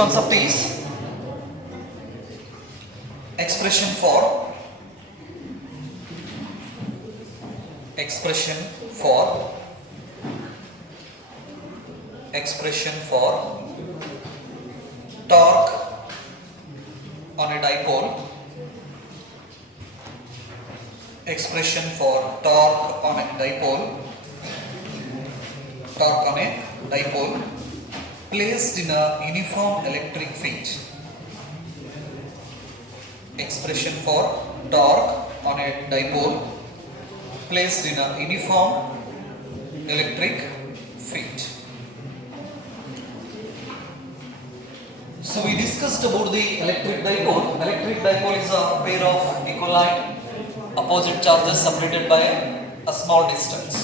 concept is expression for torque on a dipole. Expression for torque on a dipole placed in a uniform electric field. Expression for torque on a dipole placed in a uniform electric field. So we discussed about the electric dipole. Electric dipole is a pair of equivalent opposite charges separated by a small distance.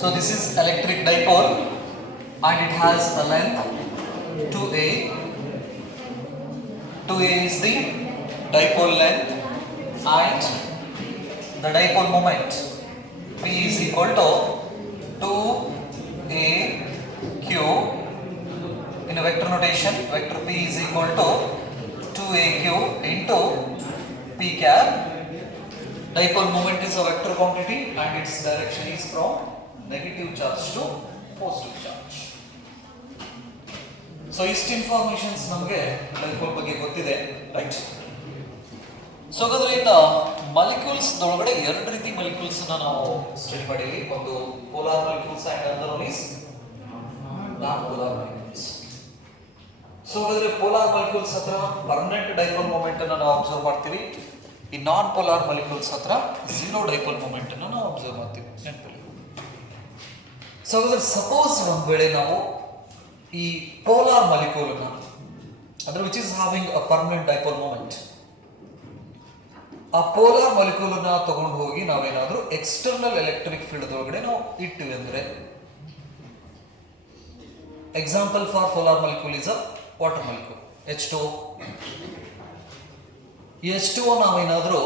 So this is electric dipole and it has a length 2a. 2a is the dipole length and the dipole moment P is equal to 2a q. In a vector notation, vector P is equal to 2aq into p cap. Dipole moment is a vector quantity and its direction is from negative charge to positive charge. So ಇಷ್ಟು informations ನಮಗೆ dipole ಬಗ್ಗೆ ಗೊತ್ತಿದೆ, right? So ಅದರಿಂದ molecules ಒಳಗಡೆ ಎರಡು ರೀತಿ molecules ನಾವು study ಮಾಡಿವಿ. ಒಂದು polar molecules and other one is non polar molecules. So ಹಾಗಾದ್ರೆ ಪೋಲಾರ್ ಮಾಲಿಕ್ಯೂಲ್ಸ್ ಹತ್ರ ಪರ್ಮನೆಂಟ್ ಡೈಪೋಲ್ ಮೂಮೆಂಟ್ ಅನ್ನು ನಾವು ಅಬ್ಸರ್ವ್ ಮಾಡ್ತೀವಿ. ಈ ನಾನ್ ಪೋಲಾರ್ ಮಾಲಿಕ್ಯೂಲ್ಸ್ ಹತ್ರ ಝೀರೋ ಡೈಪೋಲ್ ಮೂಮೆಂಟ್ ಅನ್ನು ನಾವು ಅಬ್ಸರ್ವ್ ಮಾಡ್ತೀವಿ. ನೆನಪಲ್ಲಿ. ಸೊ ಹಾಗಾದ್ರೆ ಸಪೋಸ್ ಒಂದು ವೇಳೆ ನಾವು ಈ ಪೋಲಾರ್ ಮಾಲಿಕ್ಯೂಲ್ ಅನ್ನ ಅಂದ್ರೆ which is having a permanent dipole moment, ಆ ಪೋಲಾರ್ ಮಾಲಿಕ್ಯೂಲ್ ಅನ್ನ ತಗೊಂಡು ಹೋಗಿ ನಾವೇನಾದ್ರೂ ಎಕ್ಸ್ಟರ್ನಲ್ ಎಲೆಕ್ಟ್ರಿಕ್ ಫೀಲ್ಡ್ ಒಳಗಡೆ ನಾವು ಇಟ್ಟಿವಿ ಅಂದ್ರೆ, example for polar molecule is a water molecule H2O. H2O ನಾವೇನಾದ್ರೂ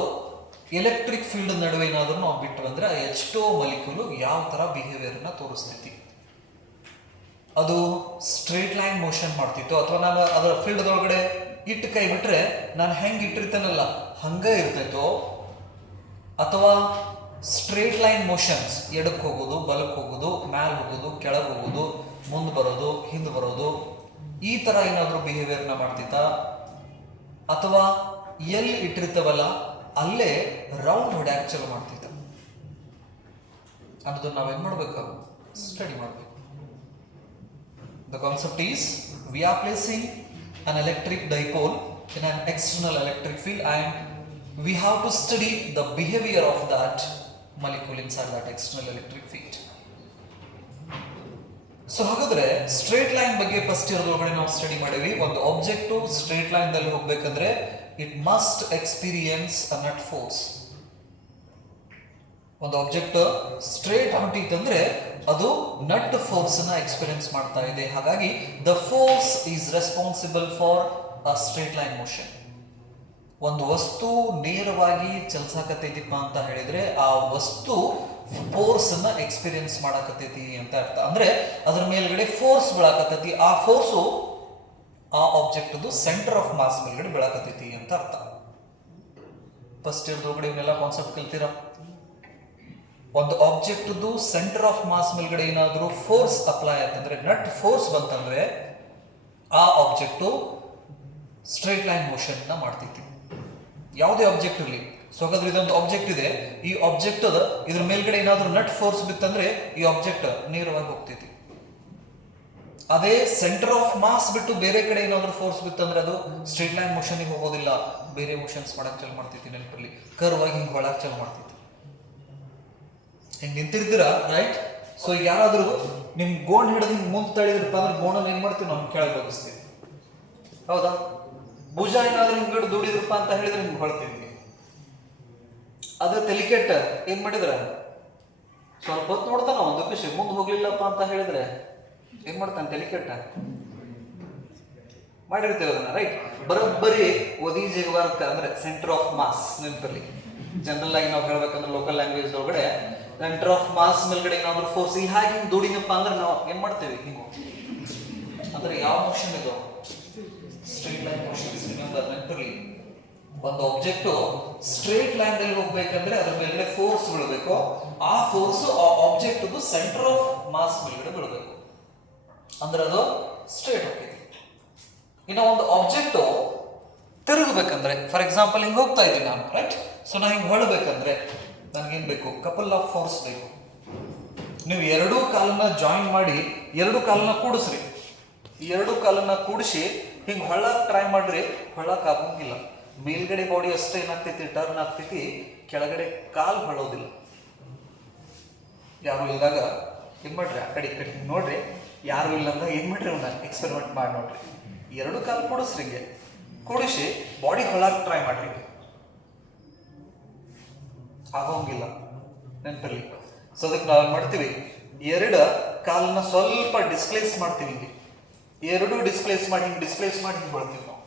ಎಲೆಕ್ಟ್ರಿಕ್ ಫೀಲ್ಡ್ ನಡುವೆ ಏನಾದ್ರೂ ನಾವು ಬಿಟ್ಟು ಅಂದ್ರೆ ಆ H2O ಮಾಲಿಕ್ಯೂಲ್ ಯಾವ ತರ ಬಿಹೇವಿಯರ್ ನ ತೋರಿಸ್ತೈತಿ, ಅದು ಸ್ಟ್ರೇಟ್ ಲೈನ್ ಮೋಷನ್ ಮಾಡ್ತಿತ್ತು ಅಥವಾ ನಾನು ಅದರ ಫೀಲ್ಡ್ ಒಳಗಡೆ ಇಟ್ಟು ಕೈ ಬಿಟ್ರೆ ನಾನು ಹೆಂಗೆ ಇಟ್ಟಿರ್ತೇನಲ್ಲ ಹಂಗ ಇರ್ತೈತೋ, ಅಥವಾ ಸ್ಟ್ರೇಟ್ ಲೈನ್ ಮೋಷನ್ಸ್ ಎಡಕ್ಕೆ ಹೋಗೋದು, ಬಲಕ್ಕೆ ಹೋಗೋದು, ಮ್ಯಾಲ್ ಹೋಗೋದು, ಕೆಳಗೆ ಹೋಗೋದು, ಮುಂದೆ ಬರೋದು, ಹಿಂದೆ ಬರೋದು, ಈ ತರ ಏನಾದರೂ ಬಿಹೇವಿಯರ್ನ ಮಾಡ್ತಿತ್ತ, ಅಥವಾ ಎಲ್ಲಿ ಇಟ್ಟಿರ್ತವಲ್ಲ ಅಲ್ಲೇ ರೌಂಡ್ ಹೊಡ್ಯಾಕ್ ಚಾಲು ಮಾಡ್ತಿದ್ದ ಅನ್ನೋದನ್ನ ನಾವೇನ್ ಮಾಡ್ಬೇಕು, ಸ್ಟಡಿ ಮಾಡ್ಬೇಕು. The concept is we are placing an electric dipole in an external electric field and we have to study the behavior of that molecule inside that external electric field. So ಹಾಗಾದ್ರೆ straight line ಬಗ್ಗೆ first year ಒಳಗಡೆ ನಾವು study ಮಾಡಿವಿ. ಒಂದು object straight line ದಲ್ಲಿ ಹೋಗ್ಬೇಕಂದ್ರೆ it must experience a nut force. ಒಂದು object straight ಹೊಂಟಿತ್ತಂದ್ರೆ ಅದು ನಟ್ ಫೋರ್ಸ್ ನ ಎಕ್ಸ್ಪೀರಿಯನ್ಸ್ ಮಾಡ್ತಾ ಇದೆ. ಹಾಗಾಗಿ the force is responsible for a straight line motion. ಒಂದು ವಸ್ತು ನೇರವಾಗಿ ಚಲಿಸಾಕತೈತಿಪ್ಪ ಅಂತ ಹೇಳಿದ್ರೆ ಆ ವಸ್ತು ಫೋರ್ಸ್ ಅನ್ನ ಎಕ್ಸ್ಪೀರಿಯನ್ಸ್ ಮಾಡಾಕತೈತಿ ಅಂತ ಅರ್ಥ. ಅಂದ್ರೆ ಅದ್ರ ಮೇಲ್ಗಡೆ ಫೋರ್ಸ್ ಬೀಳಾಕತೈತಿ, ಆ ಫೋರ್ಸು ಆ ಆಬ್ಜೆಕ್ಟ್ ಸೆಂಟರ್ ಆಫ್ ಮಾಸ್ ಮೇಲ್ಗಡೆ ಬೀಳಾಕತೈತಿ ಅಂತ ಅರ್ಥ. ಫಸ್ಟ್ ಇಯರ್ ಒಳಗಡೆ ಇವನ್ನೆಲ್ಲ ಕಾನ್ಸೆಪ್ಟ್ ಕಲ್ತೀರಾ. ಒಂದು ಆಬ್ಜೆಕ್ಟ್ ಸೆಂಟರ್ ಆಫ್ ಮಾಸ್ ಮೇಲ್ಗಡೆ ಏನಾದರೂ ಫೋರ್ಸ್ ಅಪ್ಲೈ ಆಯ್ತಂದ್ರೆ, ನಟ್ ಫೋರ್ಸ್ ಬಂತಂದ್ರೆ ಆ ಆಬ್ಜೆಕ್ಟ್ ಸ್ಟ್ರೇಟ್ ಲೈನ್ ಮೋಷನ್ ನ ಮಾಡ್ತೈತಿ, ಯಾವುದೇ ಆಬ್ಜೆಕ್ಟ್ ಇರಲಿ. ಸೊ ಹಾಗಾದ್ರೆ ಇದೊಂದು ಆಬ್ಜೆಕ್ಟ್ ಇದೆ, ಈ ಆಬ್ಜೆಕ್ಟ್ ಇದ್ರ ಮೇಲ್ಗಡೆ ಏನಾದರೂ ನಟ್ ಫೋರ್ಸ್ ಬಿತ್ತಂದ್ರೆ ಈ ಆಬ್ಜೆಕ್ಟ್ ನೇರವಾಗಿ ಹೋಗ್ತೈತಿ. ಅದೇ ಸೆಂಟರ್ ಆಫ್ ಮಾಸ್ ಬಿಟ್ಟು ಬೇರೆ ಕಡೆ ಏನಾದರೂ ಫೋರ್ಸ್ ಬಿತ್ತಂದ್ರೆ ಅದು ಸ್ಟ್ರೇಟ್ ಲೈನ್ ಮೋಷನ್ಗೆ ಹೋಗೋದಿಲ್ಲ, ಬೇರೆ ಮೋಷನ್ಸ್ ಮಾಡಕ್ ಚಾಲು ಮಾಡ್ತೈತಿ. ನೆನಪಲ್ಲಿ ಕರ್ವ್ ಆಗಿ ಹಿಂಗೆ ಹೊಳಕ್ ಚಾಲು ಮಾಡ್ತೈತಿ, ಹಿಂಗೆ ನಿಂತಿರ್ತೀರಾ, ರೈಟ್? ಸೊ ಈಗ ಯಾರಾದ್ರೂ ನಿಮ್ ಗೋಣ್ ಹಿಡಿದು ಹಿಂಗೆ ಮುಂದೆ ತಳಿದ್ರಪ್ಪ ಅಂದ್ರೆ ಗೋಣಲ್ಲಿ ಏನ್ ಮಾಡ್ತೀವಿ, ನಾವು ಕೆಳಗೆ ಬಗ್ಗಿಸ್ತೀವಿ, ಹೌದಾ? ಭುಜ ಏನಾದ್ರೂ ಹಿಂಗಡೆ ದುಡಿದ್ರಪ್ಪ ಅಂತ ಹೇಳಿದ್ರೆ ಹಿಂಗೆ ಹೊಳ್ತೀವಿ. ಅದ್ರ ತಲಿಕೆಟ್ಟ ಏನ್ ಮಾಡಿದ್ರ ಸ್ವಲ್ಪ ಹೊತ್ತು ನೋಡ್ತಾನ, ಒಂದು ಖುಷಿ ಮುಂದೆ ಹೋಗ್ಲಿಲ್ಲಪ್ಪ ಅಂತ ಹೇಳಿದ್ರೆ ಏನ್ ಮಾಡ್ತಾನೆ, ತಲಿಕೆಟ್ಟ ಮಾಡಿರ್ತೇವೆ ಅದನ್ನ, ರೈಟ್? ಬರೋಬ್ಬರಿ ಒದಿ ಜಗವಾರ್ಕ ಅಂದ್ರೆ ಸೆಂಟರ್ ಆಫ್ ಮಾಸ್ ನೆನಪಲ್ಲಿ ಜನರಲ್ ಆಗಿ ನಾವು ಹೇಳ್ಬೇಕಂದ್ರೆ ಲೋಕಲ್ ಲ್ಯಾಂಗ್ವೇಜ್ ಒಳಗಡೆ ಸೆಂಟರ್ ಆಫ್ ಮಾಸ್ ಮೇಲ್ಗಡೆ ಏನಾದ್ರು ಫೋರ್ಸ್ ಇಲ್ಲಿ ಹಾಗೆ ಹಿಂಗೆ ದುಡಿನಪ್ಪ ಅಂದ್ರೆ ನಾವು ಏನ್ ಮಾಡ್ತೇವೆ ಹಿಂಗು ಅಂದ್ರೆ ಯಾವ ಮೋಷನ್ ಇದು ಸ್ಟ್ರೇಟ್ ಲೈನ್ ಮೋಷನ್. ನೆನಪಿರಲಿ, ಒಂದು ಆಬ್ಜೆಕ್ಟ್ ಸ್ಟ್ರೇಟ್ ಲೈನ್ ಅಲ್ಲಿ ಹೋಗ್ಬೇಕಂದ್ರೆ ಅದ್ರ ಮೇಲ್ಗಡೆ ಫೋರ್ಸ್ ಬೀಳಬೇಕು. ಆ ಫೋರ್ಸ್ ಆ ಆಬ್ಜೆಕ್ಟ್ ಸೆಂಟರ್ ಆಫ್ ಮಾಸ್ ಮೇಲ್ಗಡೆ ಬೀಳಬೇಕು ಅಂದ್ರೆ ಅದು ಸ್ಟ್ರೇಟ್ ಹೋಗ್ತೈತಿ. ಇನ್ನು ಒಂದು ಆಬ್ಜೆಕ್ಟ್ ತಿರುಗಬೇಕಂದ್ರೆ, ಫಾರ್ ಎಕ್ಸಾಂಪಲ್ ಹಿಂಗೆ ಹೋಗ್ತಾ ಇದ್ದೀನಿ ನಾನು, ರೈಟ್? ಸೊ ನಾ ಹಿಂಗೆ ಹೊಳಬೇಕಂದ್ರೆ ನನಗೇನು ಬೇಕು? ಕಪಲ್ ಆಫ್ ಫೋರ್ಸ್ ಬೇಕು. ನೀವು ಎರಡೂ ಕಾಲನ್ನ ಜಾಯಿನ್ ಮಾಡಿ ಎರಡು ಕಾಲನ್ನ ಕೂಡಿಸ್ರಿ. ಎರಡು ಕಾಲನ್ನ ಕೂಡಿಸಿ ಹಿಂಗೆ ಹೊಳ್ಳಕ್ಕೆ ಟ್ರೈ ಮಾಡ್ರಿ, ಹೊಳ್ಳಕ್ಕೆ ಆಗೋಂಗಿಲ್ಲ. ಮೇಲ್ಗಡೆ ಬಾಡಿ ಅಷ್ಟೇ ಏನಾಗ್ತೈತಿ, ಟರ್ನ್ ಆಗ್ತೈತಿ, ಕೆಳಗಡೆ ಕಾಲು ಹೊಳೋದಿಲ್ಲ. ಯಾರು ಇಲ್ದಾಗ ಏನ್ ಮಾಡ್ರಿ, ಆ ಕಡೆ ಈ ಕಡೆ ಹಿಂಗೆ ನೋಡ್ರಿ, ಯಾರು ಇಲ್ಲ ಅಂದಾಗ ಏನ್ ಮಾಡ್ರಿ, ಅವನ್ನ ಎಕ್ಸ್ಪೆರಿಮೆಂಟ್ ಮಾಡಿ ನೋಡ್ರಿ. ಎರಡು ಕಾಲು ಕೂಡಿಸ್ರಿ, ಹಿಂಗೆ ಕೂಡಿಸಿ ಬಾಡಿ ಹೊಳಕ್ಕೆ ಟ್ರೈ ಮಾಡ್ರಿ, ಆಗೋಂಗಿಲ್ಲ. ನೆನಪಿರ್ಲಿ. ಸೊ ಅದಕ್ಕೆ ನಾವು ಮಾಡ್ತೀವಿ, ಎರಡು ಕಾಲನ್ನ ಸ್ವಲ್ಪ ಡಿಸ್ಪ್ಲೇಸ್ ಮಾಡ್ತೀವಿ, ಹಿಂಗೆ ಎರಡು ಡಿಸ್ಪ್ಲೇಸ್ ಮಾಡಿ ಹಿಂಗೆ ಹೊಳ್ತೀವಿ ನಾವು.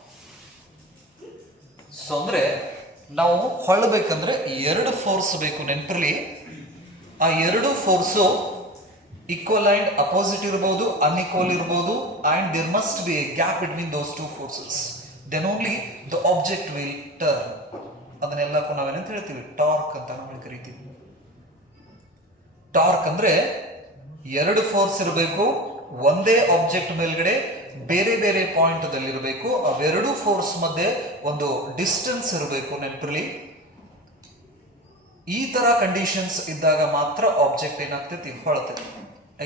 ಸೊ ಅಂದ್ರೆ ನಾವು ಹೊಳಬೇಕಂದ್ರೆ ಎರಡು ಫೋರ್ಸ್ ಬೇಕು. ನೆನಪಿರ್ಲಿ, ಆ ಎರಡು ಫೋರ್ಸು ಈಕ್ವಲ್ ಅಂಡ್ ಅಪೋಸಿಟ್ ಇರಬಹುದು, ಅನ್ಈಕ್ವಲ್ ಇರಬಹುದು, and there must be a gap between those two forces. Then only the object will turn. ಅದನ್ನೆಲ್ಲಕ್ಕೂ ನಾವೇನಂತ ಹೇಳ್ತೀವಿ? ಟಾರ್ಕ್ ಅಂತ ನಾವು ಕರಿತೀವಿ. ಟಾರ್ಕ್ ಅಂದ್ರೆ ಎರಡು ಫೋರ್ಸ್ ಇರಬೇಕು, ಒಂದೇ ಆಬ್ಜೆಕ್ಟ್ ಮೇಲ್ಗಡೆ ಬೇರೆ ಬೇರೆ ಪಾಯಿಂಟ್ ದಲ್ಲಿ ಇರಬೇಕು. ಅವೆರಡು ಫೋರ್ಸ್ ಮಧ್ಯೆ ಒಂದು ಡಿಸ್ಟೆನ್ಸ್ ಇರಬೇಕು. ನೆನಪಿರಲಿ, ಈ ತರ ಕಂಡೀಷನ್ಸ್ ಇದ್ದಾಗ ಮಾತ್ರ ಆಬ್ಜೆಕ್ಟ್ ಏನಾಗ್ತೈತಿ, ಹೊಳತೈತಿ.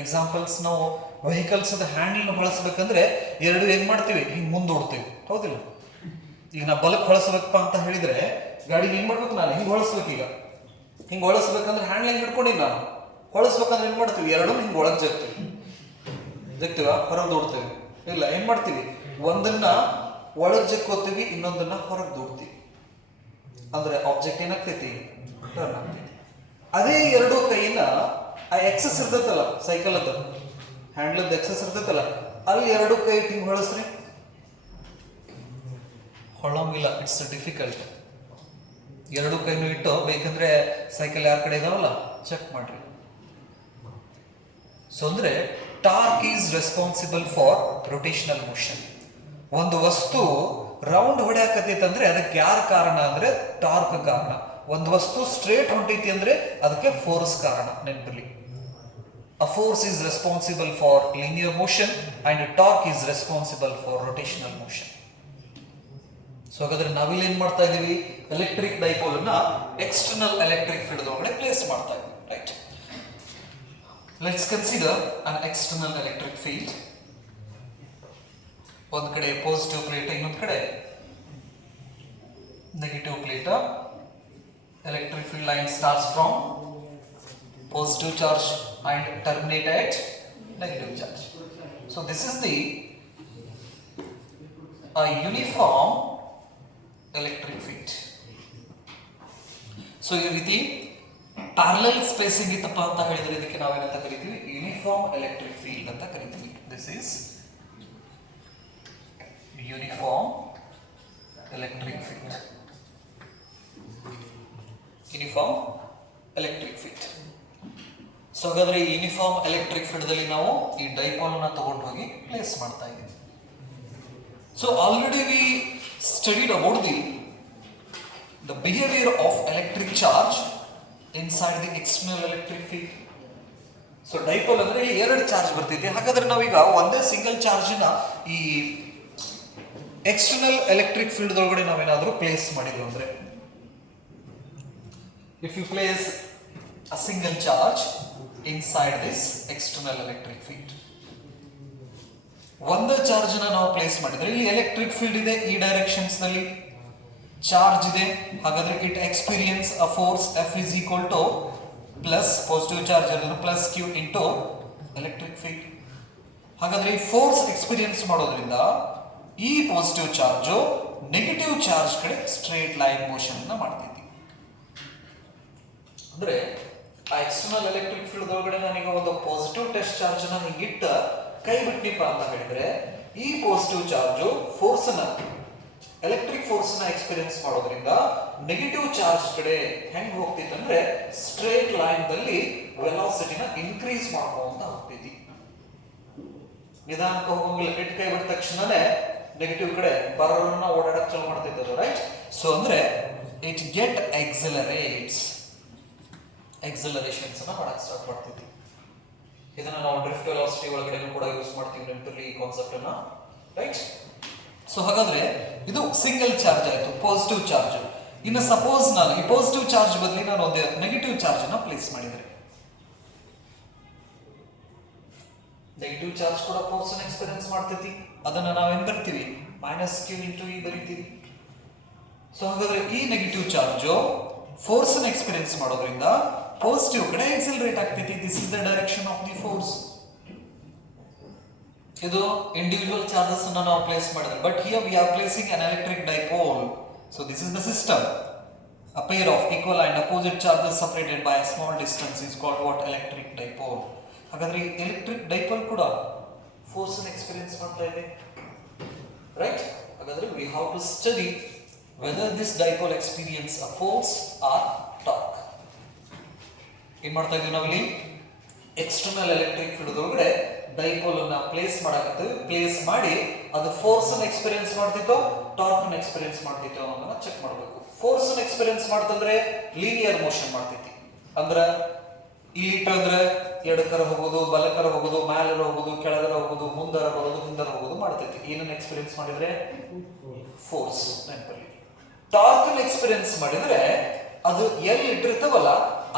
ಎಕ್ಸಾಂಪಲ್ಸ್, ನಾವು ವೆಹಿಕಲ್ಸ್ ಹ್ಯಾಂಡಲ್ ಹೊಳಸ್ಬೇಕಂದ್ರೆ ಎರಡು ಏನ್ ಮಾಡ್ತೀವಿ, ಹಿಂಗ್ ಮುಂದೋಡ್ತೀವಿ, ಹೌದಿಲ್ಲ? ಈಗ ನಾ ಬಲಕ್ ಹೊಳಸ್ಬೇಕಪ್ಪ ಅಂತ ಹೇಳಿದ್ರೆ ಗಾಡಿಗೆ ಏನ್ ಮಾಡ್ಬೇಕು, ನಾನು ಹಿಂಗ್ ಹೊಳಸ್ಬೇಕು. ಈಗ ಹಿಂಗ್ ಹೊಳಸ್ಬೇಕಂದ್ರೆ ಹ್ಯಾಂಡಲ್ ಹಿಂಗ್ ಹಿಡ್ಕೊಂಡಿನಿ ನಾನು. ಹೊಳಸ್ಬೇಕಂದ್ರೆ ಏನ್ ಮಾಡ್ತೀವಿ, ಎರಡು ಹಿಂಗ್ ಒಳಗ್ ಜಗ್ತೀವ, ಹೊರಗೆ ದೂಡ್ತೇವೆ. ಇಲ್ಲ, ಏನ್ ಮಾಡ್ತೀವಿ, ಒಂದನ್ನ ಒಳಗ್ ಜಕ್ಕೋತೀವಿ, ಇನ್ನೊಂದನ್ನ ಹೊರಗೆ ದೂಡ್ತೀವಿ. ಅಂದ್ರೆ ಆಬ್ಜೆಕ್ಟ್ ಏನಾಗ್ತೈತಿ, ಟರ್ನ್ ಆಗ್ತೈತಿ. ಅದೇ ಎರಡು ಕೈನ ಆ ಎಕ್ಸಸ್ ಇರ್ತೈತಲ್ಲ, ಸೈಕಲ್ ಅದ ಹ್ಯಾಂಡ್ಲದ ಎಕ್ಸಸ್ ಇರ್ತೈತಲ್ಲ, ಅಲ್ಲಿ ಎರಡು ಕೈ ಹಿಂಗ್ ಹೊಳಸ್ರಿ, ಹೊಳಂಗಿಲ್ಲ. It's difficult. ಎರಡು ಕೈನು ಇಟ್ಟು ಬೇಕಂದ್ರೆ ಸೈಕಲ್ ಯಾರ ಕಡೆ ಇದಾವಲ್ಲ ಚೆಕ್ ಮಾಡ್ರಿ. ಸೊ ಅಂದ್ರೆ torque is responsible for rotational motion. ಒಂದು ವಸ್ತು ರೌಂಡ್ ಹೊಡೆಯಕತ್ತೈತಂದ್ರೆ ಅದಕ್ಕೆ ಯಾರು ಕಾರಣ ಅಂದ್ರೆ ಟಾರ್ಕ್ ಕಾರಣ. ಒಂದು ವಸ್ತು ಸ್ಟ್ರೇಟ್ ಹೊಂಟೈತಿ ಅಂದ್ರೆ ಅದಕ್ಕೆ ಫೋರ್ಸ್ ಕಾರಣ. ನೆನಪಿರಲಿ, a force is responsible for linear motion and torque is responsible for rotational motion. So ಹಾಗಾದ್ರೆ ನಾವಿಲ್ಲಿ ಏನ್ ಮಾಡ್ತಾ ಇದೀವಿ, ಎಲೆಕ್ಟ್ರಿಕ್ ಡೈಪೋಲ್ ಅನ್ನ ಎಕ್ಸ್ಟರ್ನಲ್ ಎಲೆಕ್ಟ್ರಿಕ್ ಫೀಲ್ಡ್ ಒಳಗಡೆ ಪ್ಲೇಸ್ ಮಾಡ್ತಾ ಇದೀವಿ, right? Let's consider an external electric field. ಒಂದ್ ಕಡೆ ಪಾಸಿಟಿವ್ ಪ್ಲೇಟ್, ಇನ್ನೊಂದ್ ಕಡೆ negative plate. Electric field line starts from positive charge and terminate at negative charge. So this is the uniform electric field. So ಈ ರೀತಿ parallel spacing ಇತ್ತಪ್ಪ ಅಂತ ಹೇಳಿದ್ರೆ ಇದಕ್ಕೆ ನಾವೇನಂತ ಕರಿತೀವಿ, ಯೂನಿಫಾರ್ಮ್ ಎಲೆಕ್ಟ್ರಿಕ್ ಫೀಲ್ಡ್ ಅಂತ ಕರಿತೀವಿ. This is uniform electric field. Uniform electric field. So ಹಾಗಾದ್ರೆ ಈ ಯೂನಿಫಾರ್ಮ್ ಎಲೆಕ್ಟ್ರಿಕ್ ಫೀಲ್ಡ್ ಅಲ್ಲಿ ನಾವು ಈ ಡೈಪೋಲ್ ಅನ್ನ ತಗೊಂಡು ಹೋಗಿ ಪ್ಲೇಸ್ ಮಾಡ್ತಾ ಇದ್ದೀವಿ. So already we studied about the behaviour of electric charge inside the external electric field. So dipole ಅಂದ್ರೆ ಇಲ್ಲಿ ಎರಡು ಚಾರ್ಜ್ ಬರ್ತೈತಿ. ಹಾಗಾದ್ರೆ ನಾವೀಗ ಒಂದೇ ಸಿಂಗಲ್ ಚಾರ್ಜ್ ನ ಈ ಎಕ್ಸ್ಟರ್ನಲ್ ಎಲೆಕ್ಟ್ರಿಕ್ ಫೀಲ್ಡ್ ಒಳಗಡೆ ನಾವೇನಾದ್ರೂ ಪ್ಲೇಸ್ ಮಾಡಿದ್ವಿ ಅಂದ್ರೆ, if you place a single charge inside this external electric field. ಒಂದು ಚಾರ್ಜ್ ನಾವು ಪ್ಲೇಸ್ ಮಾಡಿದ್ರೆ ಇಲ್ಲಿ ಎಲೆಕ್ಟ್ರಿಕ್ ಫೀಲ್ಡ್ ಇದೆ, ಈ ಡೈರೆಕ್ಷನ್ಸ್ ನಲ್ಲಿ ಚಾರ್ಜ್ ಇದೆ. ಹಾಗಾದ್ರೆ it experience a force F is equal to plus positive charge ಅಂದ್ರೆ plus Q into electric field. ಹಾಗಾದ್ರೆ ಈ ಫೋರ್ಸ್ ಎಕ್ಸ್ಪೀರಿಯನ್ಸ್ ಮಾಡೋದ್ರಿಂದ ಈ ಪಾಸಿಟಿವ್ ಚಾರ್ಜ್ ನೆಗೆಟಿವ್ ಚಾರ್ಜ್ ಕಡೆ ಸ್ಟ್ರೇಟ್ ಲೈನ್ ಮೋಷನ್ ಅನ್ನ ಮಾಡ್ತೈತಿ. ಅಂದ್ರೆ ಆ ಎಕ್ಸ್ಟರ್ನಲ್ ಎಲೆಕ್ಟ್ರಿಕ್ ಫೀಲ್ಡ್ ಒಳಗಡೆ ನಾನೀಗ ಒಂದು ಪಾಸಿಟಿವ್ ಟೆಸ್ಟ್ ಚಾರ್ಜ್ ನ ಹಿಂಗಿಟ್ಟ ಕೈ ಬಿಟ್ಟಿಪ್ಪ ಅಂತ ಹೇಳಿದ್ರೆ ಈ ಪಾಸಿಟಿವ್ ಚಾರ್ಜ್ ಫೋರ್ಸ್ ನ ಎಲೆಕ್ಟ್ರಿಕ್ ಫೋರ್ಸ್ ನ ಎಕ್ಸ್ಪೀರಿಯನ್ಸ್ ಮಾಡೋದ್ರಿಂದ ನೆಗೆಟಿವ್ ಚಾರ್ಜ್ ಕಡೆ ಹೆಂಗ್ ಹೋಗ್ತಿತ್ತಂದ್ರೆ ಸ್ಟ್ರೇಟ್ ಲೈನ್ ದಲ್ಲಿ ವೆಲಾಸಿಟಿನ ಇನ್ಕ್ರೀಸ್ ಮಾಡ್ಕೊಂತ ಹೋಗ್ತೈತಿ. ನಿಧಾನಕ್ಕೆ ಹೋಗಂಗಿಲ್ಲ, ಕೆಟ್ಟ ಕೈ ಬಿಟ್ಟ ತಕ್ಷಣನೇ ನೆಗೆಟಿವ್ ಕಡೆ ಬರೋರನ್ನ ಓಡಾಡಕ್ ಚಾಲು ಮಾಡ್ತೈತೆ ಅದು, ರೈಟ್? ಸೊ ಅಂದ್ರೆ ಇಟ್ ಗೆಟ್ ಎಕ್ಸಲರೇಷನ್ಸ್ ಅನ್ನ ಮಾಡಕ್ ಸ್ಟಾರ್ಟ್ ಮಾಡ್ತೈತಿ. ಇದನ್ನ ನಾವು ಡ್ರಿಫ್ಟ್ ವೆಲಾಸಿಟಿ ಒಳಗಡೆ ಕೂಡ ಯೂಸ್ ಮಾಡ್ತೀವಿ ನೆನಪಿರಲಿ ಈ ಕಾನ್ಸೆಪ್ಟ್ ಅನ್ನ, ರೈಟ್? ಸೊ ಹಾಗಾದ್ರೆ ಇದು ಸಿಂಗಲ್ ಚಾರ್ಜ್ ಆಯ್ತು, ಪಾಸಿಟಿವ್ ಚಾರ್ಜ್. ಇನ್ನು ಸಪೋಸ್ ನಾನು ಈ ಪಾಸಿಟಿವ್ ಚಾರ್ಜ್ ಬದಲಿ ನಾನು ಒಂದು ನೆಗೆಟಿವ್ ಚಾರ್ಜ್ ಅನ್ನ ಪ್ಲೇಸ್ ಮಾಡಿದ್ರೆ, ನೆಗೆಟಿವ್ ಚಾರ್ಜ್ ಕೂಡ ಫೋರ್ಸ್ ಅನ್ನು ಎಕ್ಸ್ಪೀರಿಯನ್ಸ್ ಮಾಡ್ತೈತಿ. ಅದನ್ನ ನಾವೇನ್ ಬರ್ತೀವಿ, -q × E ಬರೀತೀವಿ. ಸೊ ಹಾಗಾದ್ರೆ ಈ ನೆಗೆಟಿವ್ ಚಾರ್ಜ್ ಫೋರ್ಸ್ ಅನ್ನು ಎಕ್ಸ್ಪೀರಿಯನ್ಸ್ ಮಾಡೋದ್ರಿಂದ ಪಾಸಿಟಿವ್ ಕಡೆ ಎಕ್ಸಲರೇಟ್ ಆಗ್ತೈತಿ. This is the direction of the force. ಇದು ಇಂಡಿವಿಜುವಲ್ ಚಾರ್ಜಸ್ ಅನ್ನು ನಾವು ಪ್ಲೇಸ್ ಮಾಡಿದ್ರೆ, but here we are placing an electric dipole. So this is the system. A pair of equal and opposite charges separated by a small distance is called what? Electric dipole. ಹಾಗಾದ್ರೆ electric dipole ಕೂಡ force ಅನ್ನು experience ಮಾಡ್ತಾ ಇದೆ, right? ಹಾಗಾದ್ರೆ we have to study whether this dipole experience a force or torque. ಏನ್ ಮಾಡ್ತಾ ಇದೀವಿ ನಾವಿಲ್ಲಿ, ಎಕ್ಸ್ಟರ್ನಲ್ ಎಲೆಕ್ಟ್ರಿಕ್ ಫೀಲ್ಡ್ ಒಳಗಡೆ ಡೈಪೋಲ್ ಅನ್ನ ಪ್ಲೇಸ್ ಮಾಡಾಕತ್ತೀವಿ. ಪ್ಲೇಸ್ ಮಾಡಿ ಅದು ಫೋರ್ಸ್ ಅನ್ನು ಎಕ್ಸ್ಪೀರಿಯನ್ಸ್ ಮಾಡ್ತಿತ್ತೋ ಟಾರ್ಕ್ ಅನ್ನು ಎಕ್ಸ್ಪೀರಿಯನ್ಸ್ ಮಾಡ್ತಿತ್ತೋ ಅನ್ನೋದನ್ನ ಚೆಕ್ ಮಾಡಬೇಕು. ಫೋರ್ಸ್ ಅನ್ನು ಎಕ್ಸ್ಪೀರಿಯನ್ಸ್ ಮಾಡ್ತಂದ್ರೆ ಲೀನಿಯರ್ ಮೋಷನ್ ಮಾಡ್ತೈತಿ. ಅಂದ್ರ ಇಲ್ಲಿಟ್ಟು ಅಂದ್ರೆ ಎಡಕರ ಹೋಗೋದು, ಬಲಕರ ಹೋಗೋದು, ಮ್ಯಾಲರ ಹೋಗೋದು, ಕೆಳಗರ ಹೋಗೋದು, ಮುಂದರ ಬರೋದು, ಹಿಂದರ ಹೋಗೋದು ಮಾಡ್ತೈತಿ. ಏನನ್ನ ಎಕ್ಸ್ಪೀರಿಯನ್ಸ್ ಮಾಡಿದ್ರೆ ಫೋರ್ಸ್. ನೆನಪಲ್ಲಿ ಟಾರ್ಕ್ ಅನ್ನು ಎಕ್ಸ್ಪೀರಿಯನ್ಸ್ ಮಾಡಿದ್ರೆ ಅದು ಎಲ್ಲಿ ಇಟ್ಟಿರ್ತಾವಲ್ಲ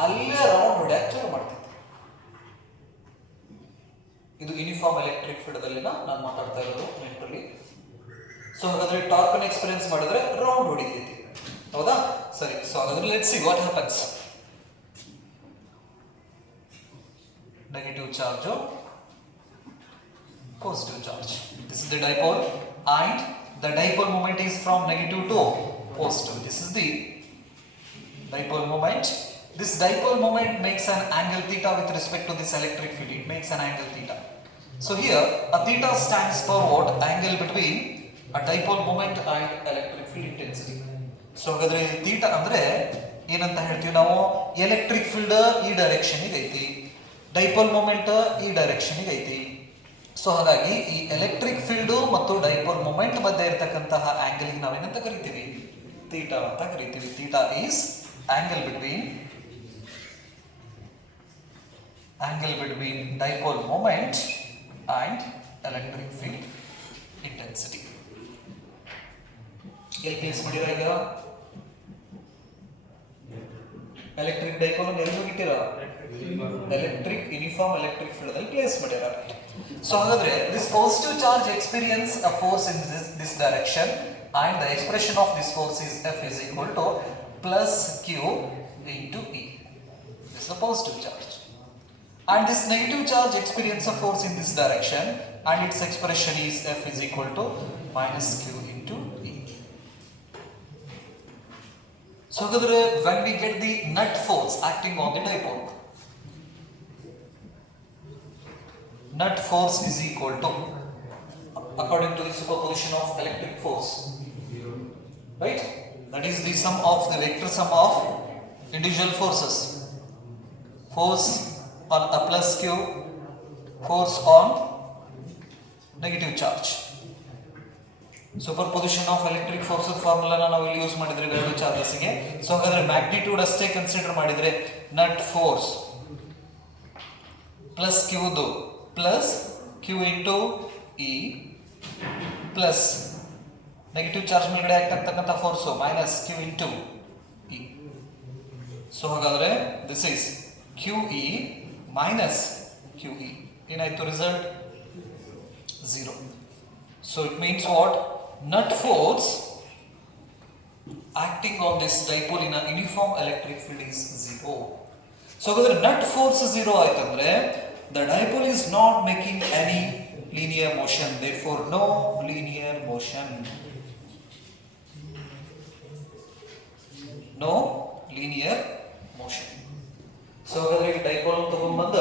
ಅಲ್ಲೇ ರೌಂಡ್ ಹೊಡ್ಯಾಕ್ ಚಾಲು ಮಾಡ್ತೈತಿ. ಇದು ಯೂನಿಫಾರ್ಮ್ ಎಲೆಕ್ಟ್ರಿಕ್ ಫೀಲ್ಡ್ ಅಲ್ಲಿ ನಾನು ಮಾತಾಡ್ತಾ ಇರೋದು, ನೆನಪಲ್ಲಿ. ಸೊ ಹಾಗಾದ್ರೆ ಟಾರ್ಕ್ ಅನ್ನು ಎಕ್ಸ್ಪೀರಿಯನ್ಸ್ ಮಾಡಿದ್ರೆ ರೌಂಡ್ ಹೊಡಿತೈತಿ, ಹೌದಾ? ಸರಿ. ಸೊ ಹಾಗಾದ್ರೆ let's see what happens. Negative charge, positive charge. This is the dipole and the dipole moment is from negative to positive. This is the dipole moment. This dipole moment makes an angle theta with respect to this electric field. It makes an angle theta. So here a theta stands for what? Angle between a dipole moment and electric field intensity. So ಹಾಗಾದ್ರೆ theta ಅಂದ್ರೆ ಏನಂತ ಹೇಳ್ತೀವಿ ನಾವು, electric field ಈ direction ಗೆ ಐತಿ, dipole moment ಈ direction ಗೆ ಐತಿ. ಸೊ ಹಾಗಾಗಿ ಈ ಎಲೆಕ್ಟ್ರಿಕ್ ಫೀಲ್ಡ್ ಮತ್ತು ಡೈಪೋಲ್ ಮೊಮೆಂಟ್ ಮಧ್ಯೆ ಇರತಕ್ಕಂತಹ ಆಂಗಲ್ ಗೆ ನಾವೇನಂತ ಕರಿತೀವಿ, ಥೀಟಾ ಅಂತ ಕರಿತೀವಿ. Theta is angle between dipole moment and electric field intensity. ಎಲ್ಲಿ ಪ್ಲೇಸ್ ಮಾಡಿರ ಈಗ ಎಲೆಕ್ಟ್ರಿಕ್ ಡೈಪೋಲ್ ಅನ್ನು ಎಲ್ಲಿ ಹೋಗಿಟ್ಟಿರ, ಎಲೆಕ್ಟ್ರಿಕ್ ಯೂನಿಫಾರ್ಮ್ ಎಲೆಕ್ಟ್ರಿಕ್ ಫೀಲ್ಡ್ ಅಲ್ಲಿ ಪ್ಲೇಸ್ ಮಾಡಿರ. ಸೊ ಹಾಗಾದ್ರೆ this positive charge experience a force in this direction and the expression of this force is F is equal to plus Q into E. This is the positive charge. And this negative charge experience a force in this direction and its expression is F is equal to minus Q into E. So when we get the net force acting on the dipole, net force is equal to, according to the superposition of electric force, right? That is the sum of the vector sum of individual forces. Force on a plus Q, force on negative charge. Superposition of electric force formula na ನಾವು ಇಲ್ಲಿ use ಮಾಡಿದ್ರೆ ಎರಡು charges ಗೆ. So ಹಾಗಾದ್ರೆ magnitude ಅಷ್ಟೇ consider ಮಾಡಿದ್ರೆ net force plus ಕ್ಯೂದು plus Q into E plus negative charge ಮೇಲ್ಗಡೆ ಆಕ್ಟ್ ಆಗ್ತಕ್ಕಂಥ force minus Q into E. So ಹಾಗಾದ್ರೆ this is Q E minus Q E. ಏನಾಯ್ತು result? 0. So it means what? Net force acting on this dipole in a uniform electric field is 0. So ಹಾಗಾದ್ರೆ net force 0 ಆಯ್ತಂದ್ರೆ the dipole is not making any linear motion, therefore no linear motion. No linear motion. So ಹಾಗಾದ್ರೆ dipole ತಗೊಂಡು ಬಂದ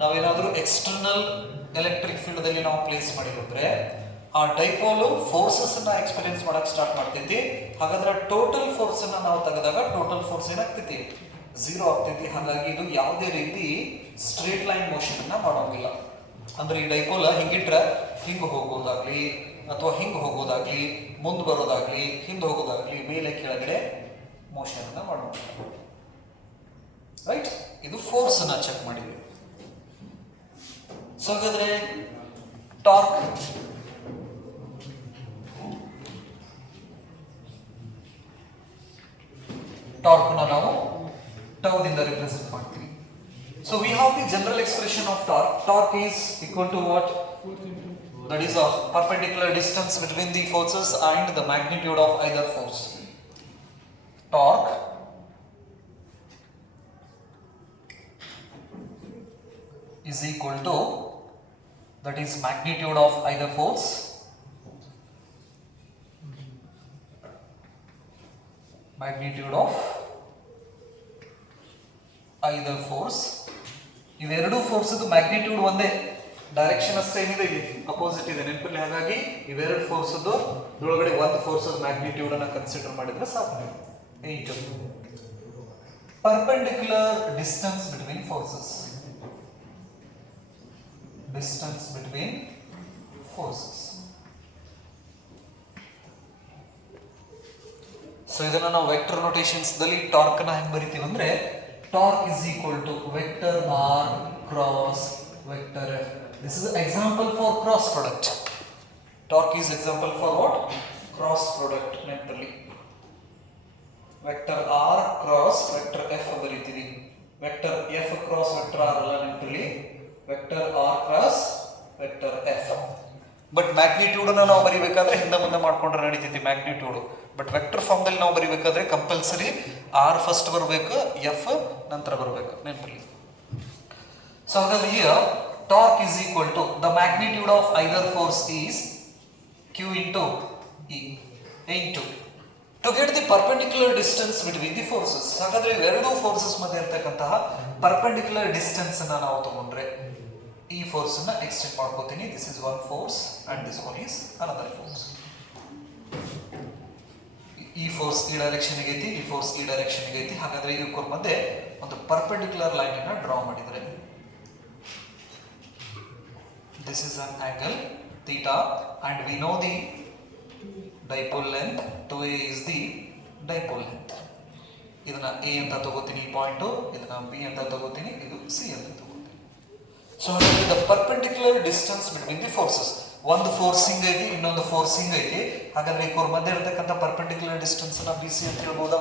ನಾವೇನಾದ್ರೂ external electric field ಅಲ್ಲಿ ನಾವು place ಮಾಡಿರೋದ್ರೆ ಆ ಡೈಪೋಲು forces ಅನ್ನ ಎಕ್ಸ್ಪೀರಿಯನ್ಸ್ ಮಾಡಕ್ ಸ್ಟಾರ್ಟ್ ಮಾಡ್ತೈತಿ. ಹಾಗಾದ್ರೆ ಟೋಟಲ್ ಫೋರ್ಸ್ ಅನ್ನ ನಾವು ತೆಗೆದಾಗ ಟೋಟಲ್ ಫೋರ್ಸ್ ಏನಾಗ್ತೈತಿ, 0 ಆಗ್ತೈತಿ. ಹಾಗಾಗಿ ಇದು ಯಾವುದೇ ರೀತಿ ಸ್ಟ್ರೇಟ್ ಲೈನ್ ಮೋಷನ್ ಅನ್ನ ಮಾಡೋಂಗಿಲ್ಲ. ಅಂದ್ರೆ ಈ ಡೈಪೋಲ ಹಿಂಗಿಟ್ರೆ ಹಿಂಗೆ ಹೋಗೋದಾಗ್ಲಿ ಅಥವಾ ಹಿಂಗೆ ಹೋಗೋದಾಗ್ಲಿ, ಮುಂದೆ ಬರೋದಾಗ್ಲಿ, ಹಿಂದೆ ಹೋಗೋದಾಗ್ಲಿ, ಮೇಲೆ ಕೆಳಗಡೆ ಮೋಷನ್ ಅನ್ನ ಮಾಡೋಂಗಿಲ್ಲ. ರೈಟ್, ಇದು ಫೋರ್ಸ್ ಅನ್ನ ಚೆಕ್ ಮಾಡಿದ್ವಿ. ಸೊ ಹಾಗಾದ್ರೆ ಟಾರ್ಕ್ ನ ನಾವು ಟೌದಿಂದ ರಿಪ್ರೆಸೆಂಟ್ ಮಾಡ್ತೀವಿ. So we have the general expression of torque. Torque is equal to what? That is a perpendicular distance between the forces and the magnitude of either force. Torque is equal to, that is magnitude of either force ಇವೆರಡು force magnitude ಒಂದೇ, direction ಅಷ್ಟೇ ಏನಿದೆ opposite ಇದೆ ನೆನಪಿರಲಿ. ಹಾಗಾಗಿ ಇವೆರಡು force ಒಳಗಡೆ ಒಂದು ಫೋರ್ಸ್ ಮ್ಯಾಗ್ನಿಟ್ಯೂಡ್ ಅನ್ನ ಕನ್ಸಿಡರ್ ಮಾಡಿದ್ರೆ ಸಾಕು. 8 perpendicular distance between forces. So ಇದನ್ನ ನಾವು ವೆಕ್ಟರ್ ನೋಟೇಷನ್ಸ್ ದಲ್ಲಿ ಟಾರ್ಕ್ ನ ಹೆಂಗ್ ಬರಿತೀವಿ ಅಂದ್ರೆ, torque is equal to vector R cross vector F. This is an example for cross product. Torque is example for what? Cross product. ನೆನಪಲ್ಲಿ vector R cross vector F ಬರೀತೀವಿ. Vector F cross vector R ಅಲ್ಲ ನೆನಪಲ್ಲಿ, vector R cross vector F. But magnitude ನಾವು ಬರಿಬೇಕಾದ್ರೆ ಹಿಂದೆ ಮುಂದೆ ಮಾಡ್ಕೊಂಡ್ರೆ ನಡೀತೈತಿ ಮ್ಯಾಗ್ನಿಟ್ಯೂಡ್. ಬಟ್ ವೆಕ್ಟರ್ ಫಾರ್ಮ್ ದಲ್ಲಿ ನಾವು ಬರಿಬೇಕಾದ್ರೆ ಕಂಪಲ್ಸರಿ ಆರ್ ಫಸ್ಟ್ ಬರಬೇಕು, ಎಫ್ ನಂತರ ಬರಬೇಕು ನೆನಪಲ್ಲಿ. ಸೊ ಹಾಗಾದ್ರೆ ಈಗ torque is equal to the magnitude of either force is q into e into to get the perpendicular distance between the forces. ಹಾಗಾದ್ರೆ ಎರಡು ಫೋರ್ಸಸ್ ಮಧ್ಯೆ ಇರತಕ್ಕಂತಹ ಪರ್ಪೆಂಡಿಕ್ಯುಲರ್ ಡಿಸ್ಟೆನ್ಸ್ ಅನ್ನ ನಾವು ತಗೊಂಡ್ರೆ ಈ ಫೋರ್ಸ್ ಅನ್ನ ಎಕ್ಸ್ಟೆಂಡ್ ಮಾಡ್ಕೋತೀನಿ. This is one force and this one is another force. ಈ ಫೋರ್ಸ್ ಈ ಡೈರೆಕ್ಷನ್ ಗೆ ಐತಿ, ಈ ಫೋರ್ಸ್ ಈ ಡೈರೆಕ್ಷನ್ ಗೆ ಐತಿ. ಹಾಗಾದ್ರೆ ಇವರ ಮಧ್ಯೆ ಒಂದು ಪರ್ಪೆಂಡಿಕ್ಯುಲರ್ ಲೈನ್ ಅನ್ನ ಡ್ರಾ ಮಾಡಿದ್ರೆ, this is an angle theta and we know the dipole length 2a is the dipole length. ಇದನ್ನ a ಅಂತ ತಗೋತೀನಿ ಪಾಯಿಂಟ್, ಇದನ್ನ b ಅಂತ ತಗೋತೀನಿ, ಇದು c ಅಂತ ತಗೋತೀನಿ. So the perpendicular distance between the forces, ಒಂದು ಫೋರ್ಸ್ ಹಿಂಗ್ ಐತಿ, ಇನ್ನೊಂದು ಫೋರ್ಸ್ ಹಿಂಗ್ ಐತಿ. ಹಾಗಾದ್ರೆ ಇವ್ರ ಮಧ್ಯೆ ಇರತಕ್ಕಂತ ಪರ್ಪೆಂಡಿಕ್ಯುಲರ್ ಡಿಸ್ಟೆನ್ಸ್ ಅನ್ನ bc ಅಂತ ಹೇಳ್ಬೋದಾ?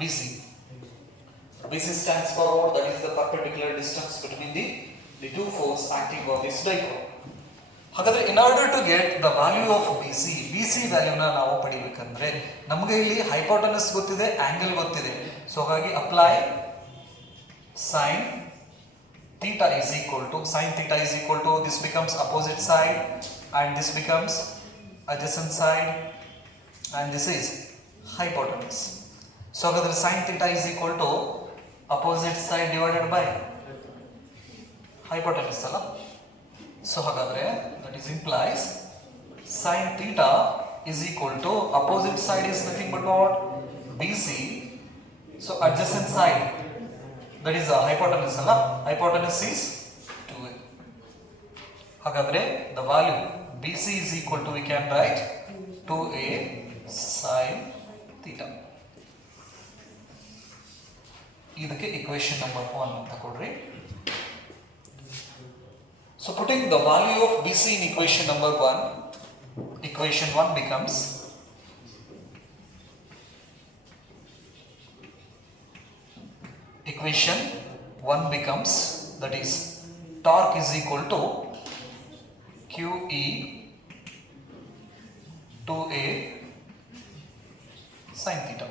bc stands for what? That is the perpendicular distance between the two forces acting on this dipole. ಹಾಗಾದ್ರೆ in order to get the value of BC ವ್ಯಾಲ್ಯೂನ ನಾವು ಪಡಿಬೇಕಂದ್ರೆ ನಮಗೆ ಇಲ್ಲಿ ಹೈಪೋಟೆನಸ್ ಗೊತ್ತಿದೆ, ಆಂಗಲ್ ಗೊತ್ತಿದೆ. ಸೊ ಹಾಗಾಗಿ apply sin theta is equal to this becomes opposite side and this becomes adjacent side and this is hypotenuse. So ಹಾಗಾದ್ರೆ sin theta is equal to opposite side divided by hypotenuse ಅಲ್ಲ. So ಹಾಗಾದ್ರೆ that is implies sin theta is equal to opposite side is nothing but what? BC. So adjacent side, that is a hypotenuse ಅಲ್ಲ, hypotenuse is 2a. ಹಾಗಾದ್ರೆ the value BC is equal to, we can write 2a sin theta. ಇದಕ್ಕೆ equation number 1 ಅಂತ ಕೊಡ್ರಿ. So putting the value of BC in equation number 1, equation 1 becomes that is torque is equal to QE 2A sin theta.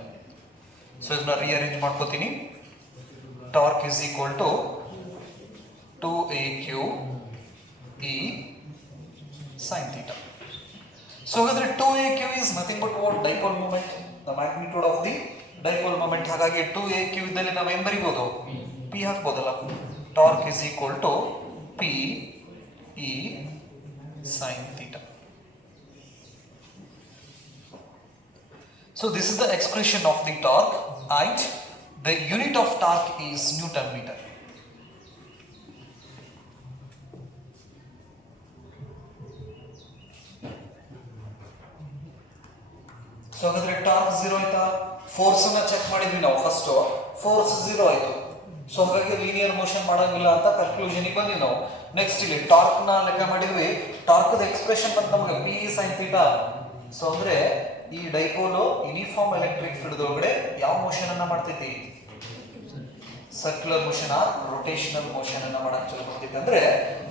So ಇದನ್ನ rearrange ಮಾಡ್ಕೋತೀನಿ. Torque is equal to 2AQ E sin theta. So ಹಾಗಾದ್ರೆ 2AQ is nothing but what? Dipole moment, the magnitude of the dipole moment. ಹಾಗಾಗಿ 2AQ ಇದ್ದಲ್ಲಿ ನಾವು ಏನು ಬರಿಬಹುದು? P ಹಾಕ್ಬೋದಲ್ಲ. Torque is equal to P E sin theta. So this is the expression of the torque, and the unit of torque is Newton meter. So ಹಾಗಾದ್ರೆ torque 0 ಆಯ್ತಾ, force ಅನ್ನ check ಮಾಡಿದ್ವಿ ನಾವು first, force 0 ಆಯ್ತು. So ಹಾಗಾಗಿ linear motion ಮಾಡಂಗಿಲ್ಲ ಅಂತ conclusion ಬಂದ್ವಿ ನಾವು. ನೆಕ್ಸ್ಟ್ ಇಲ್ಲಿ ಟಾರ್ಕ್ ನ ಲೆಕ್ಕ ಮಾಡಿದ್ವಿ, ಟಾರ್ಕ್ ದ ಎಕ್ಸ್ಪ್ರೆಷನ್ ಬಂತ ನಮಗೆ P sin theta. ಸೊ ಅಂದ್ರೆ ಈ ಡೈಪೋಲ್ ಯೂನಿಫಾರ್ಮ್ ಎಲೆಕ್ಟ್ರಿಕ್ ಫೀಲ್ಡ್ ಒಳಗಡೆ ಯಾವ ಮೋಷನ್ ಅನ್ನ ಮಾಡ್ತೈತಿ, circular motion or rotational motion ಅನ್ನ ಮಾಡಕ್ ಚಾಲು ಮಾಡ್ತೈತಿ. ಅಂದ್ರೆ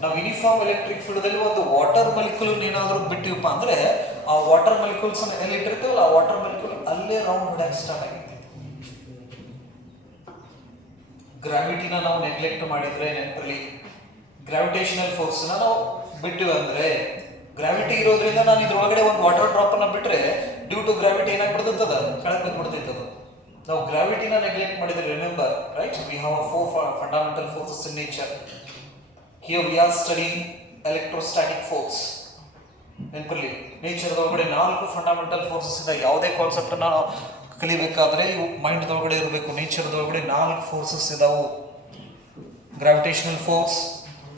ನಾವು ಯೂನಿಫಾರ್ಮ್ ಎಲೆಕ್ಟ್ರಿಕ್ ಫೀಲ್ಡ್ ಅಲ್ಲಿ ಒಂದು ವಾಟರ್ ಮಾಲಿಕ್ಯೂಲ್ ಏನಾದ್ರೂ ಬಿಟ್ಟಿವಪ್ಪ ಅಂದ್ರೆ ಆ ವಾಟರ್ ಮಾಲಿಕ್ಯೂಲ್ಸ್ ಎಲ್ಲಿ ಇಟ್ಟಿರ್ತೀವಲ್ಲ ಆ ವಾಟರ್ ಮಾಲಿಕ್ಯೂಲ್ ಅಲ್ಲೇ ರೌಂಡ್ ಹೊಡ್ಯಾಕ್ ಸ್ಟಾರ್ಟ್ ಆಗುತ್ತೆ. ಗ್ರಾವಿಟಿನ ನಾವು ನೆಗ್ಲೆಕ್ಟ್ ಮಾಡಿದ್ರೆ ನೆನಪಲ್ಲಿ, ಗ್ರಾವಿಟೇಷನಲ್ ಫೋರ್ಸ್ ನಾವು ಬಿಟ್ಟಿವಿ ಅಂದ್ರೆ, ಗ್ರಾವಿಟಿ ಇರೋದ್ರಿಂದ ನಾನು ಇದ್ರೊಳಗಡೆ ಒಂದು ವಾಟರ್ ಡ್ರಾಪ್ ಅನ್ನ ಬಿಟ್ರೆ ಡ್ಯೂ ಟು ಗ್ರಾವಿಟಿ ಏನಾಗ್ಬಿಡ್ತದ, ಕೆಳಗೆ ಬಂದ್ಬಿಡ್ತೈತದ. ನಾವು ಗ್ರಾವಿಟಿನ ನೆಗ್ಲೆಕ್ಟ್ ಮಾಡಿದ್ರೆ, remember right, we have 4 fundamental forces in nature. Here we are studying electrostatic force. ನೆನಪಲ್ಲಿ ನೇಚರ್ ಒಳಗಡೆ 4 ಫಂಡಮೆಂಟಲ್ ಫೋರ್ಸಸ್ ಇದೆ. ಯಾವುದೇ ಕಾನ್ಸೆಪ್ಟ್ ಅನ್ನ ಕಲಿಬೇಕಾದ್ರೆ ಇವು ಮೈಂಡ್ ಒಳಗಡೆ ಇರಬೇಕು. ನೇಚರ್ ಒಳಗಡೆ 4 ಫೋರ್ಸಸ್ ಇದಾವು: gravitational force,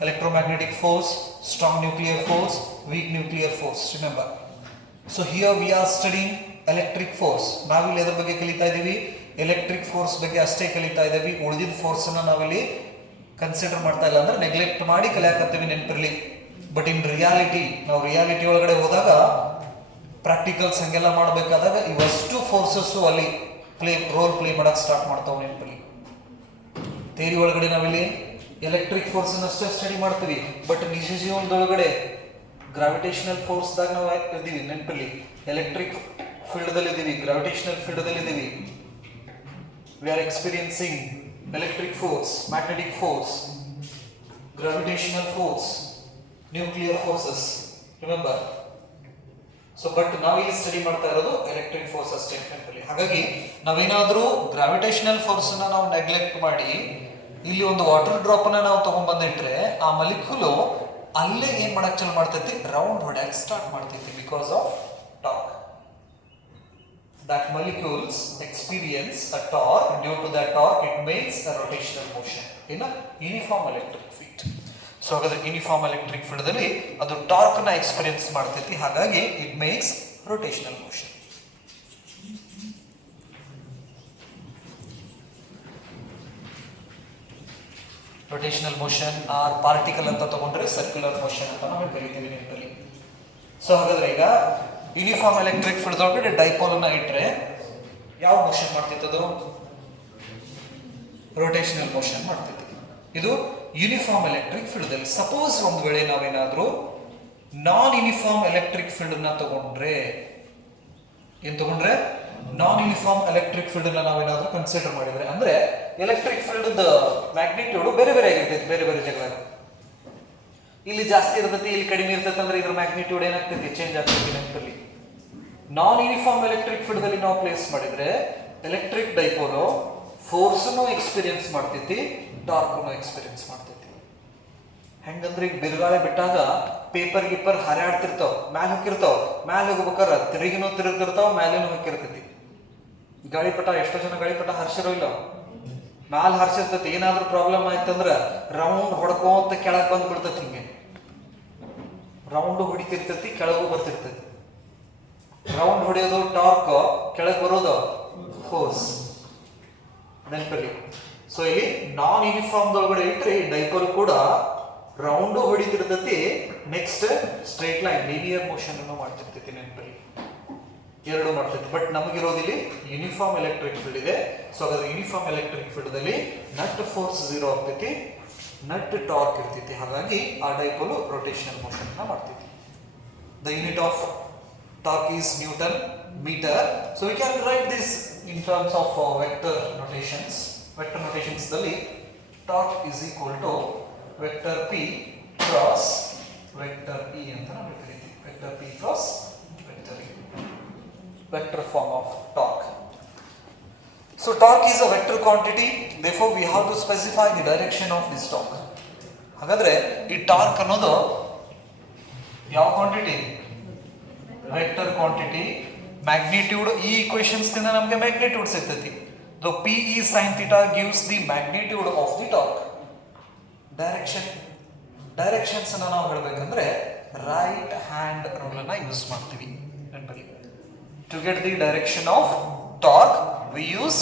electromagnetic force, strong nuclear force, weak nuclear force. Remember. So here we are studying electric force. ನಾವಿಲ್ಲಿ ಅದರ ಬಗ್ಗೆ ಕಲಿತಾ ಇದ್ದೀವಿ, ಎಲೆಕ್ಟ್ರಿಕ್ ಫೋರ್ಸ್ ಬಗ್ಗೆ ಅಷ್ಟೇ ಕಲಿತಾ ಇದ್ದೀವಿ. ಉಳಿದಿದ್ದ ಫೋರ್ಸ್ ಅನ್ನ ನಾವಿಲ್ಲಿ ಕನ್ಸಿಡರ್ ಮಾಡ್ತಾ ಇಲ್ಲ, ಅಂದ್ರೆ ನೆಗ್ಲೆಕ್ಟ್ ಮಾಡಿ ಕಲಿಯಾಕತ್ತೀವಿ, ನೆನಪಿರಲಿ. ಬಟ್ ಇನ್ ರಿಯಾಲಿಟಿ, ನಾವು ರಿಯಾಲಿಟಿ ಒಳಗಡೆ ಹೋದಾಗ ಪ್ರಾಕ್ಟಿಕಲ್ಸ್ ಹಂಗೆಲ್ಲ ಮಾಡಬೇಕಾದಾಗ ಇವಷ್ಟು ಫೋರ್ಸಸ್ ಅಲ್ಲಿ ರೋಲ್ ಪ್ಲೇ ಮಾಡಕ್ ಸ್ಟಾರ್ಟ್ ಮಾಡ್ತಾವೆ, ನೆನಪಲ್ಲಿ. ಥಿಯರಿ ಒಳಗಡೆ ನಾವಿಲ್ಲಿ ಎಲೆಕ್ಟ್ರಿಕ್ ಫೋರ್ಸ್ ಅಷ್ಟೇ ಸ್ಟಡಿ ಮಾಡ್ತೀವಿ, ಬಟ್ ನಿಜ ಜೀವನದೊಳಗಡೆ ಗ್ರಾವಿಟೇಷನಲ್ ಫೋರ್ಸ್ ದಾಗ ನಾವು ಇದ್ದೀವಿ, ನೆನಪಲ್ಲಿ. ಎಲೆಕ್ಟ್ರಿಕ್ ಫೀಲ್ಡ್ ದಲ್ಲಿ ಇದ್ದೀವಿ, ಗ್ರಾವಿಟೇಷನಲ್ ಫೀಲ್ಡ್ ದಲ್ಲಿ ಇದ್ದೀವಿ. We are experiencing electric force, magnetic force, gravitational force, nuclear forces. Remember. So but ನಾವಿಲ್ಲಿ ಸ್ಟಡಿ ಮಾಡ್ತಾ ಇರೋದು ಎಲೆಕ್ಟ್ರಿಕ್ ಫೋರ್ಸ್ ಅಷ್ಟೇ, ನೆನಪಲ್ಲಿ. ಹಾಗಾಗಿ ನಾವೇನಾದ್ರೂ ಗ್ರಾವಿಟೇಷನಲ್ ಫೋರ್ಸ್ ಅನ್ನ ನಾವು ನೆಗ್ಲೆಕ್ಟ್ ಮಾಡಿ ಇಲ್ಲಿ ಒಂದು ವಾಟರ್ ಡ್ರಾಪ್ ಅನ್ನ ನಾವು ತಗೊಂಡ್ಬಂದಿಟ್ರೆ ಆ ಮಾಲಿಕ್ಯೂಲ್ ಅಲ್ಲೇ ಏನ್ ಮಾಡಕ್ ಚಾಲು ಮಾಡ್ತೈತಿ, ರೌಂಡ್ ಹೊಡ್ಯಾಕ್ ಸ್ಟಾರ್ಟ್ ಮಾಡ್ತೈತಿ. Because of torque, that molecules experience a torque. Due to that torque it makes a rotational motion in a uniform electric field. So ಹಾಗಾದ್ರೆ ಯೂನಿಫಾರ್ಮ್ ಎಲೆಕ್ಟ್ರಿಕ್ ಫೀಲ್ಡ್ ಅಲ್ಲಿ ಅದು ಟಾರ್ಕ್ ನ ಎಕ್ಸ್ಪೀರಿಯನ್ಸ್ ಮಾಡ್ತೈತಿ, ಹಾಗಾಗಿ it makes rotational motion. Rotational motion or particle ಅಂತ ತಗೊಂಡ್ರೆ circular motion ಅಂತ ನಾವು ಕರಿತೀವಿ, ನೆನಪಲ್ಲಿ. ಸೊ ಹಾಗಾದ್ರೆ ಈಗ ಯೂನಿಫಾರ್ಮ್ ಎಲೆಕ್ಟ್ರಿಕ್ ಫೀಲ್ಡ್ ಒಳಗಡೆ ಡೈಪೋಲ್ ಅನ್ನ ಇಟ್ರೆ ಯಾವ ಮೋಷನ್ ಮಾಡ್ತಿತ್ತದು, ರೋಟೇಷನಲ್ ಮೋಷನ್ ಮಾಡ್ತೈತಿ. ಇದು ಯೂನಿಫಾರ್ಮ್ ಎಲೆಕ್ಟ್ರಿಕ್ ಫೀಲ್ಡ್ ಅಲ್ಲಿ. ಸಪೋಸ್ ಒಂದು ವೇಳೆ ನಾವೇನಾದ್ರೂ ನಾನ್ ಯೂನಿಫಾರ್ಮ್ ಎಲೆಕ್ಟ್ರಿಕ್ ಫೀಲ್ಡ್ ಅನ್ನ ತಗೊಂಡ್ರೆ, ಏನ್ ತಗೊಂಡ್ರೆ, ನಾನ್ ಯೂನಿಫಾರ್ಮ್ ಎಲೆಕ್ಟ್ರಿಕ್ ಫೀಲ್ಡ್ ಅನ್ನ ನಾವೇನಾದ್ರೂ ಕನ್ಸಿಡರ್ ಮಾಡಿದ್ರೆ, ಅಂದ್ರೆ ಎಲೆಕ್ಟ್ರಿಕ್ ಫೀಲ್ಡ್ ಮ್ಯಾಗ್ನಿಟ್ಯೂಡ್ ಬೇರೆ ಬೇರೆ ಆಗಿರ್ತೈತಿ ಬೇರೆ ಬೇರೆ ಜಾಗದಾಗ. ಇಲ್ಲಿ ಜಾಸ್ತಿ ಇರ್ತೈತಿ, ಇಲ್ಲಿ ಕಡಿಮೆ ಇರ್ತೈತಿ, ಅಂದ್ರೆ ಇದ್ರ ಮ್ಯಾಗ್ನಿಟ್ಯೂಡ್ ಏನಾಗ್ತೈತಿ, ಚೇಂಜ್ ಆಗ್ತೈತಿ, ನೆನಪಲ್ಲಿ. ನಾನ್ ಯೂನಿಫಾರ್ಮ್ ಎಲೆಕ್ಟ್ರಿಕ್ ಫೀಲ್ಡ್ ಅಲ್ಲಿ ನಾವು ಪ್ಲೇಸ್ ಮಾಡಿದ್ರೆ ಎಲೆಕ್ಟ್ರಿಕ್ ಡೈಪೋಲ್ ಫೋರ್ಸ್ ಎಕ್ಸ್ಪೀರಿಯನ್ಸ್ ಮಾಡ್ತೈತಿ, ಟಾರ್ಕ್ ಎಕ್ಸ್ಪೀರಿಯನ್ಸ್ ಮಾಡ್ತೈತಿ. ಹೆಂಗಂದ್ರೆ ಈಗ ಬಿರುಗಾಳಿ ಬಿಟ್ಟಾಗ ಪೇಪರ್ ಗೀಪರ್ ಹರಿಯಾಡ್ತಿರ್ತಾವ, ಮ್ಯಾಲ ಹೋಗಿರ್ತಾವ, ಮ್ಯಾಲ ಹೋಗ್ಬೇಕಾರ ತಿರುಗಿನೂ ತಿರುಗ್ತಿರ್ತಾವ, ಮ್ಯಾಲೇನು ಹೋಗಿರ್ತೈತಿ. ಗಾಳಿಪಟ ಎಷ್ಟೋ ಜನ ಗಾಳಿಪಟ ಹರ್ಸಿರೋ ಇಲ್ಲ, ಮ್ಯಾಲ ಹರ್ಸಿರ್ತೈತಿ. ಏನಾದ್ರೂ ಪ್ರಾಬ್ಲಮ್ ಆಯ್ತಂದ್ರ ರೌಂಡ್ ಹೊಡ್ಕೊಂತ ಕೆಳಗ್ ಬಂದ್ ಬಿಡ್ತೈತಿ. ಹಿಂಗೆ ರೌಂಡ್ ಹೊಡಿತಿರ್ತೈತಿ, ಕೆಳಗೂ ಬರ್ತಿರ್ತೈತಿ. ರೌಂಡ್ ಹೊಡೆಯೋದು ಟಾರ್ಕ್, ಕೆಳಗೆ ಬರೋದು ಫೋರ್ಸ್, ನೆನಪಲ್ಲಿ. ಸೊ ಇಲ್ಲಿ ನಾನ್ ಯೂನಿಫಾರ್ಮ್ ಒಳಗಡೆ ಇಟ್ಟರೆ ಡೈಪೋಲ್ ಕೂಡ ರೌಂಡು ಹೊಡಿತಿರ್ತೈತಿ, next straight line linear motion ಅನ್ನು ಮಾಡ್ತಿರ್ತೈತಿ, ನೆನಪಲ್ಲಿ. ಎರಡು ಮಾಡ್ತೈತಿ. ಬಟ್ ನಮಗಿರೋದಿಲ್ಲಿ ಯೂನಿಫಾರ್ಮ್ ಎಲೆಕ್ಟ್ರಿಕ್ ಫೀಲ್ಡ್ ಇದೆ. ಸೊ ಹಾಗಾದ್ರೆ ಯೂನಿಫಾರ್ಮ್ ಎಲೆಕ್ಟ್ರಿಕ್ ಫೀಲ್ಡ್ ಅಲ್ಲಿ ನಟ್ ಫೋರ್ಸ್ 0 ಆಗ್ತೈತಿ, ನಟ್ ಟಾರ್ಕ್ ಇರ್ತೈತಿ. ಹಾಗಾಗಿ ಆ ಡೈಪೋಲ್ ರೋಟೇಷನಲ್ ಮೋಷನ್ ಅನ್ನ ಮಾಡ್ತೈತಿ. The unit of torque is Newton meter. So we can write this in terms of vector notations. Vector notations dalli torque is equal to vector p cross vector e anta ನಾವು ಕರೀತೀವಿ. vector p cross vector e, vector form of torque. So torque is a vector quantity, therefore we have to specify the direction of this torque. ಹಾಗಾದ್ರೆ ಈ torque ಅನ್ನೋದು ಯಾವ quantity? Vector quantity. Magnitude, ಈ equations ನಿಂದ ನಮಗೆ magnitude ಸಿಗ್ತೈತಿ. So PE sin theta gives the magnitude of the torque. Directions ಅನ್ನು ನಾವು ಹೇಳಬೇಕಂದ್ರೆ ರೈಟ್ ಹ್ಯಾಂಡ್ ರೂಲ್ ಅನ್ನ ಯೂಸ್ ಮಾಡ್ತೀವಿ. To get the direction of torque we use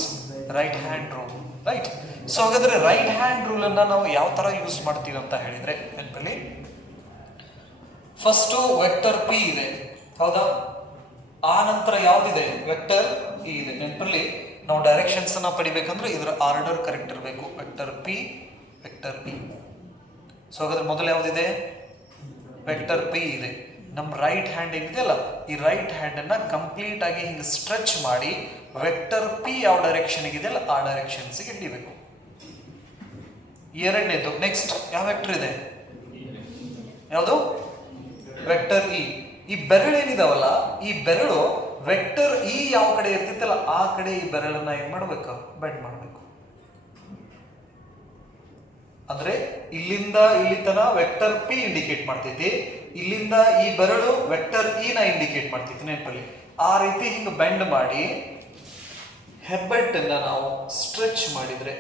right hand rule, right? So ಹಾಗಾದ್ರೆ ರೈಟ್ ಹ್ಯಾಂಡ್ ರೂಲ್ ಅನ್ನ ನಾವು ಯಾವ ತರ ಯೂಸ್ ಮಾಡ್ತೀವಿ ಅಂತ ಹೇಳಿದ್ರೆ ನೆನಪಲ್ಲಿ ಫಸ್ಟ್ ವೆಕ್ಟರ್ ಪಿ ಇದೆ, ಹೌದಾ? ಆ ನಂತರ ಯಾವ್ದಿದೆ? ವೆಕ್ಟರ್ ಇ ಇದೆ. ನೆನಪಲ್ಲಿ ನಾವು ಡೈರೆಕ್ಷನ್ಸ್ ಅನ್ನ ಪಡಿಬೇಕಂದ್ರೆ ಇದರ ಆರ್ಡರ್ ಕರೆಕ್ಟ್ ಇರಬೇಕು. Vector P, vector E. So ಹಾಗಾದ್ರೆ ಮೊದಲು ಯಾವ್ದಿದೆ? ವೆಕ್ಟರ್ ಪಿ ಇದೆ. ನಮ್ಮ ರೈಟ್ ಹ್ಯಾಂಡ್ ಏನಿದೆಯಲ್ಲ, ಈ ರೈಟ್ ಹ್ಯಾಂಡ್ ಅನ್ನ ಕಂಪ್ಲೀಟ್ ಆಗಿ ಹಿಂಗೆ ಸ್ಟ್ರೆಚ್ ಮಾಡಿ ವೆಕ್ಟರ್ ಪಿ ಯಾವ ಡೈರೆಕ್ಷನ್ ಇದೆಯಲ್ಲ ಆ ಡೈರೆಕ್ಷನ್ಸ್ ಹಿಡಿಬೇಕು. ಎರಡನೇದು ನೆಕ್ಸ್ಟ್ ಯಾವ ವೆಕ್ಟರ್ ಇದೆ? ಯಾವುದು? Vector E. ಈ ಬೆರಳು ಏನಿದಾವಲ್ಲ, ಈ ಬೆರಳು ವೆಕ್ಟರ್ ಇ ಯಾವ ಕಡೆ ಇರ್ತಿತ್ತಲ್ಲ ಆ ಕಡೆ ಈ ಬೆರಳನ್ನ ಏನ್ ಮಾಡ್ಬೇಕು? ಬೆಂಡ್ ಮಾಡ್ಬೇಕು. ಅಂದ್ರೆ ಇಲ್ಲಿಂದ ಇಲ್ಲಿ ತನ ವೆಕ್ಟರ್ ಪಿ ಇಂಡಿಕೇಟ್ ಮಾಡ್ತೈತಿ, ಇಲ್ಲಿಂದ ಈ ಬೆರಳು ವೆಕ್ಟರ್ ಇ ನ ಇಂಡಿಕೇಟ್ ಮಾಡ್ತೈತಿ. ನೆನಪಲ್ಲಿ ಆ ರೀತಿ ಹಿಂಗ ಬೆಂಡ್ ಮಾಡಿ ಹೆಬ್ಬೆಟ್ ಅನ್ನ ನಾವು ಸ್ಟ್ರೆಚ್ ಮಾಡಿದ್ರೆ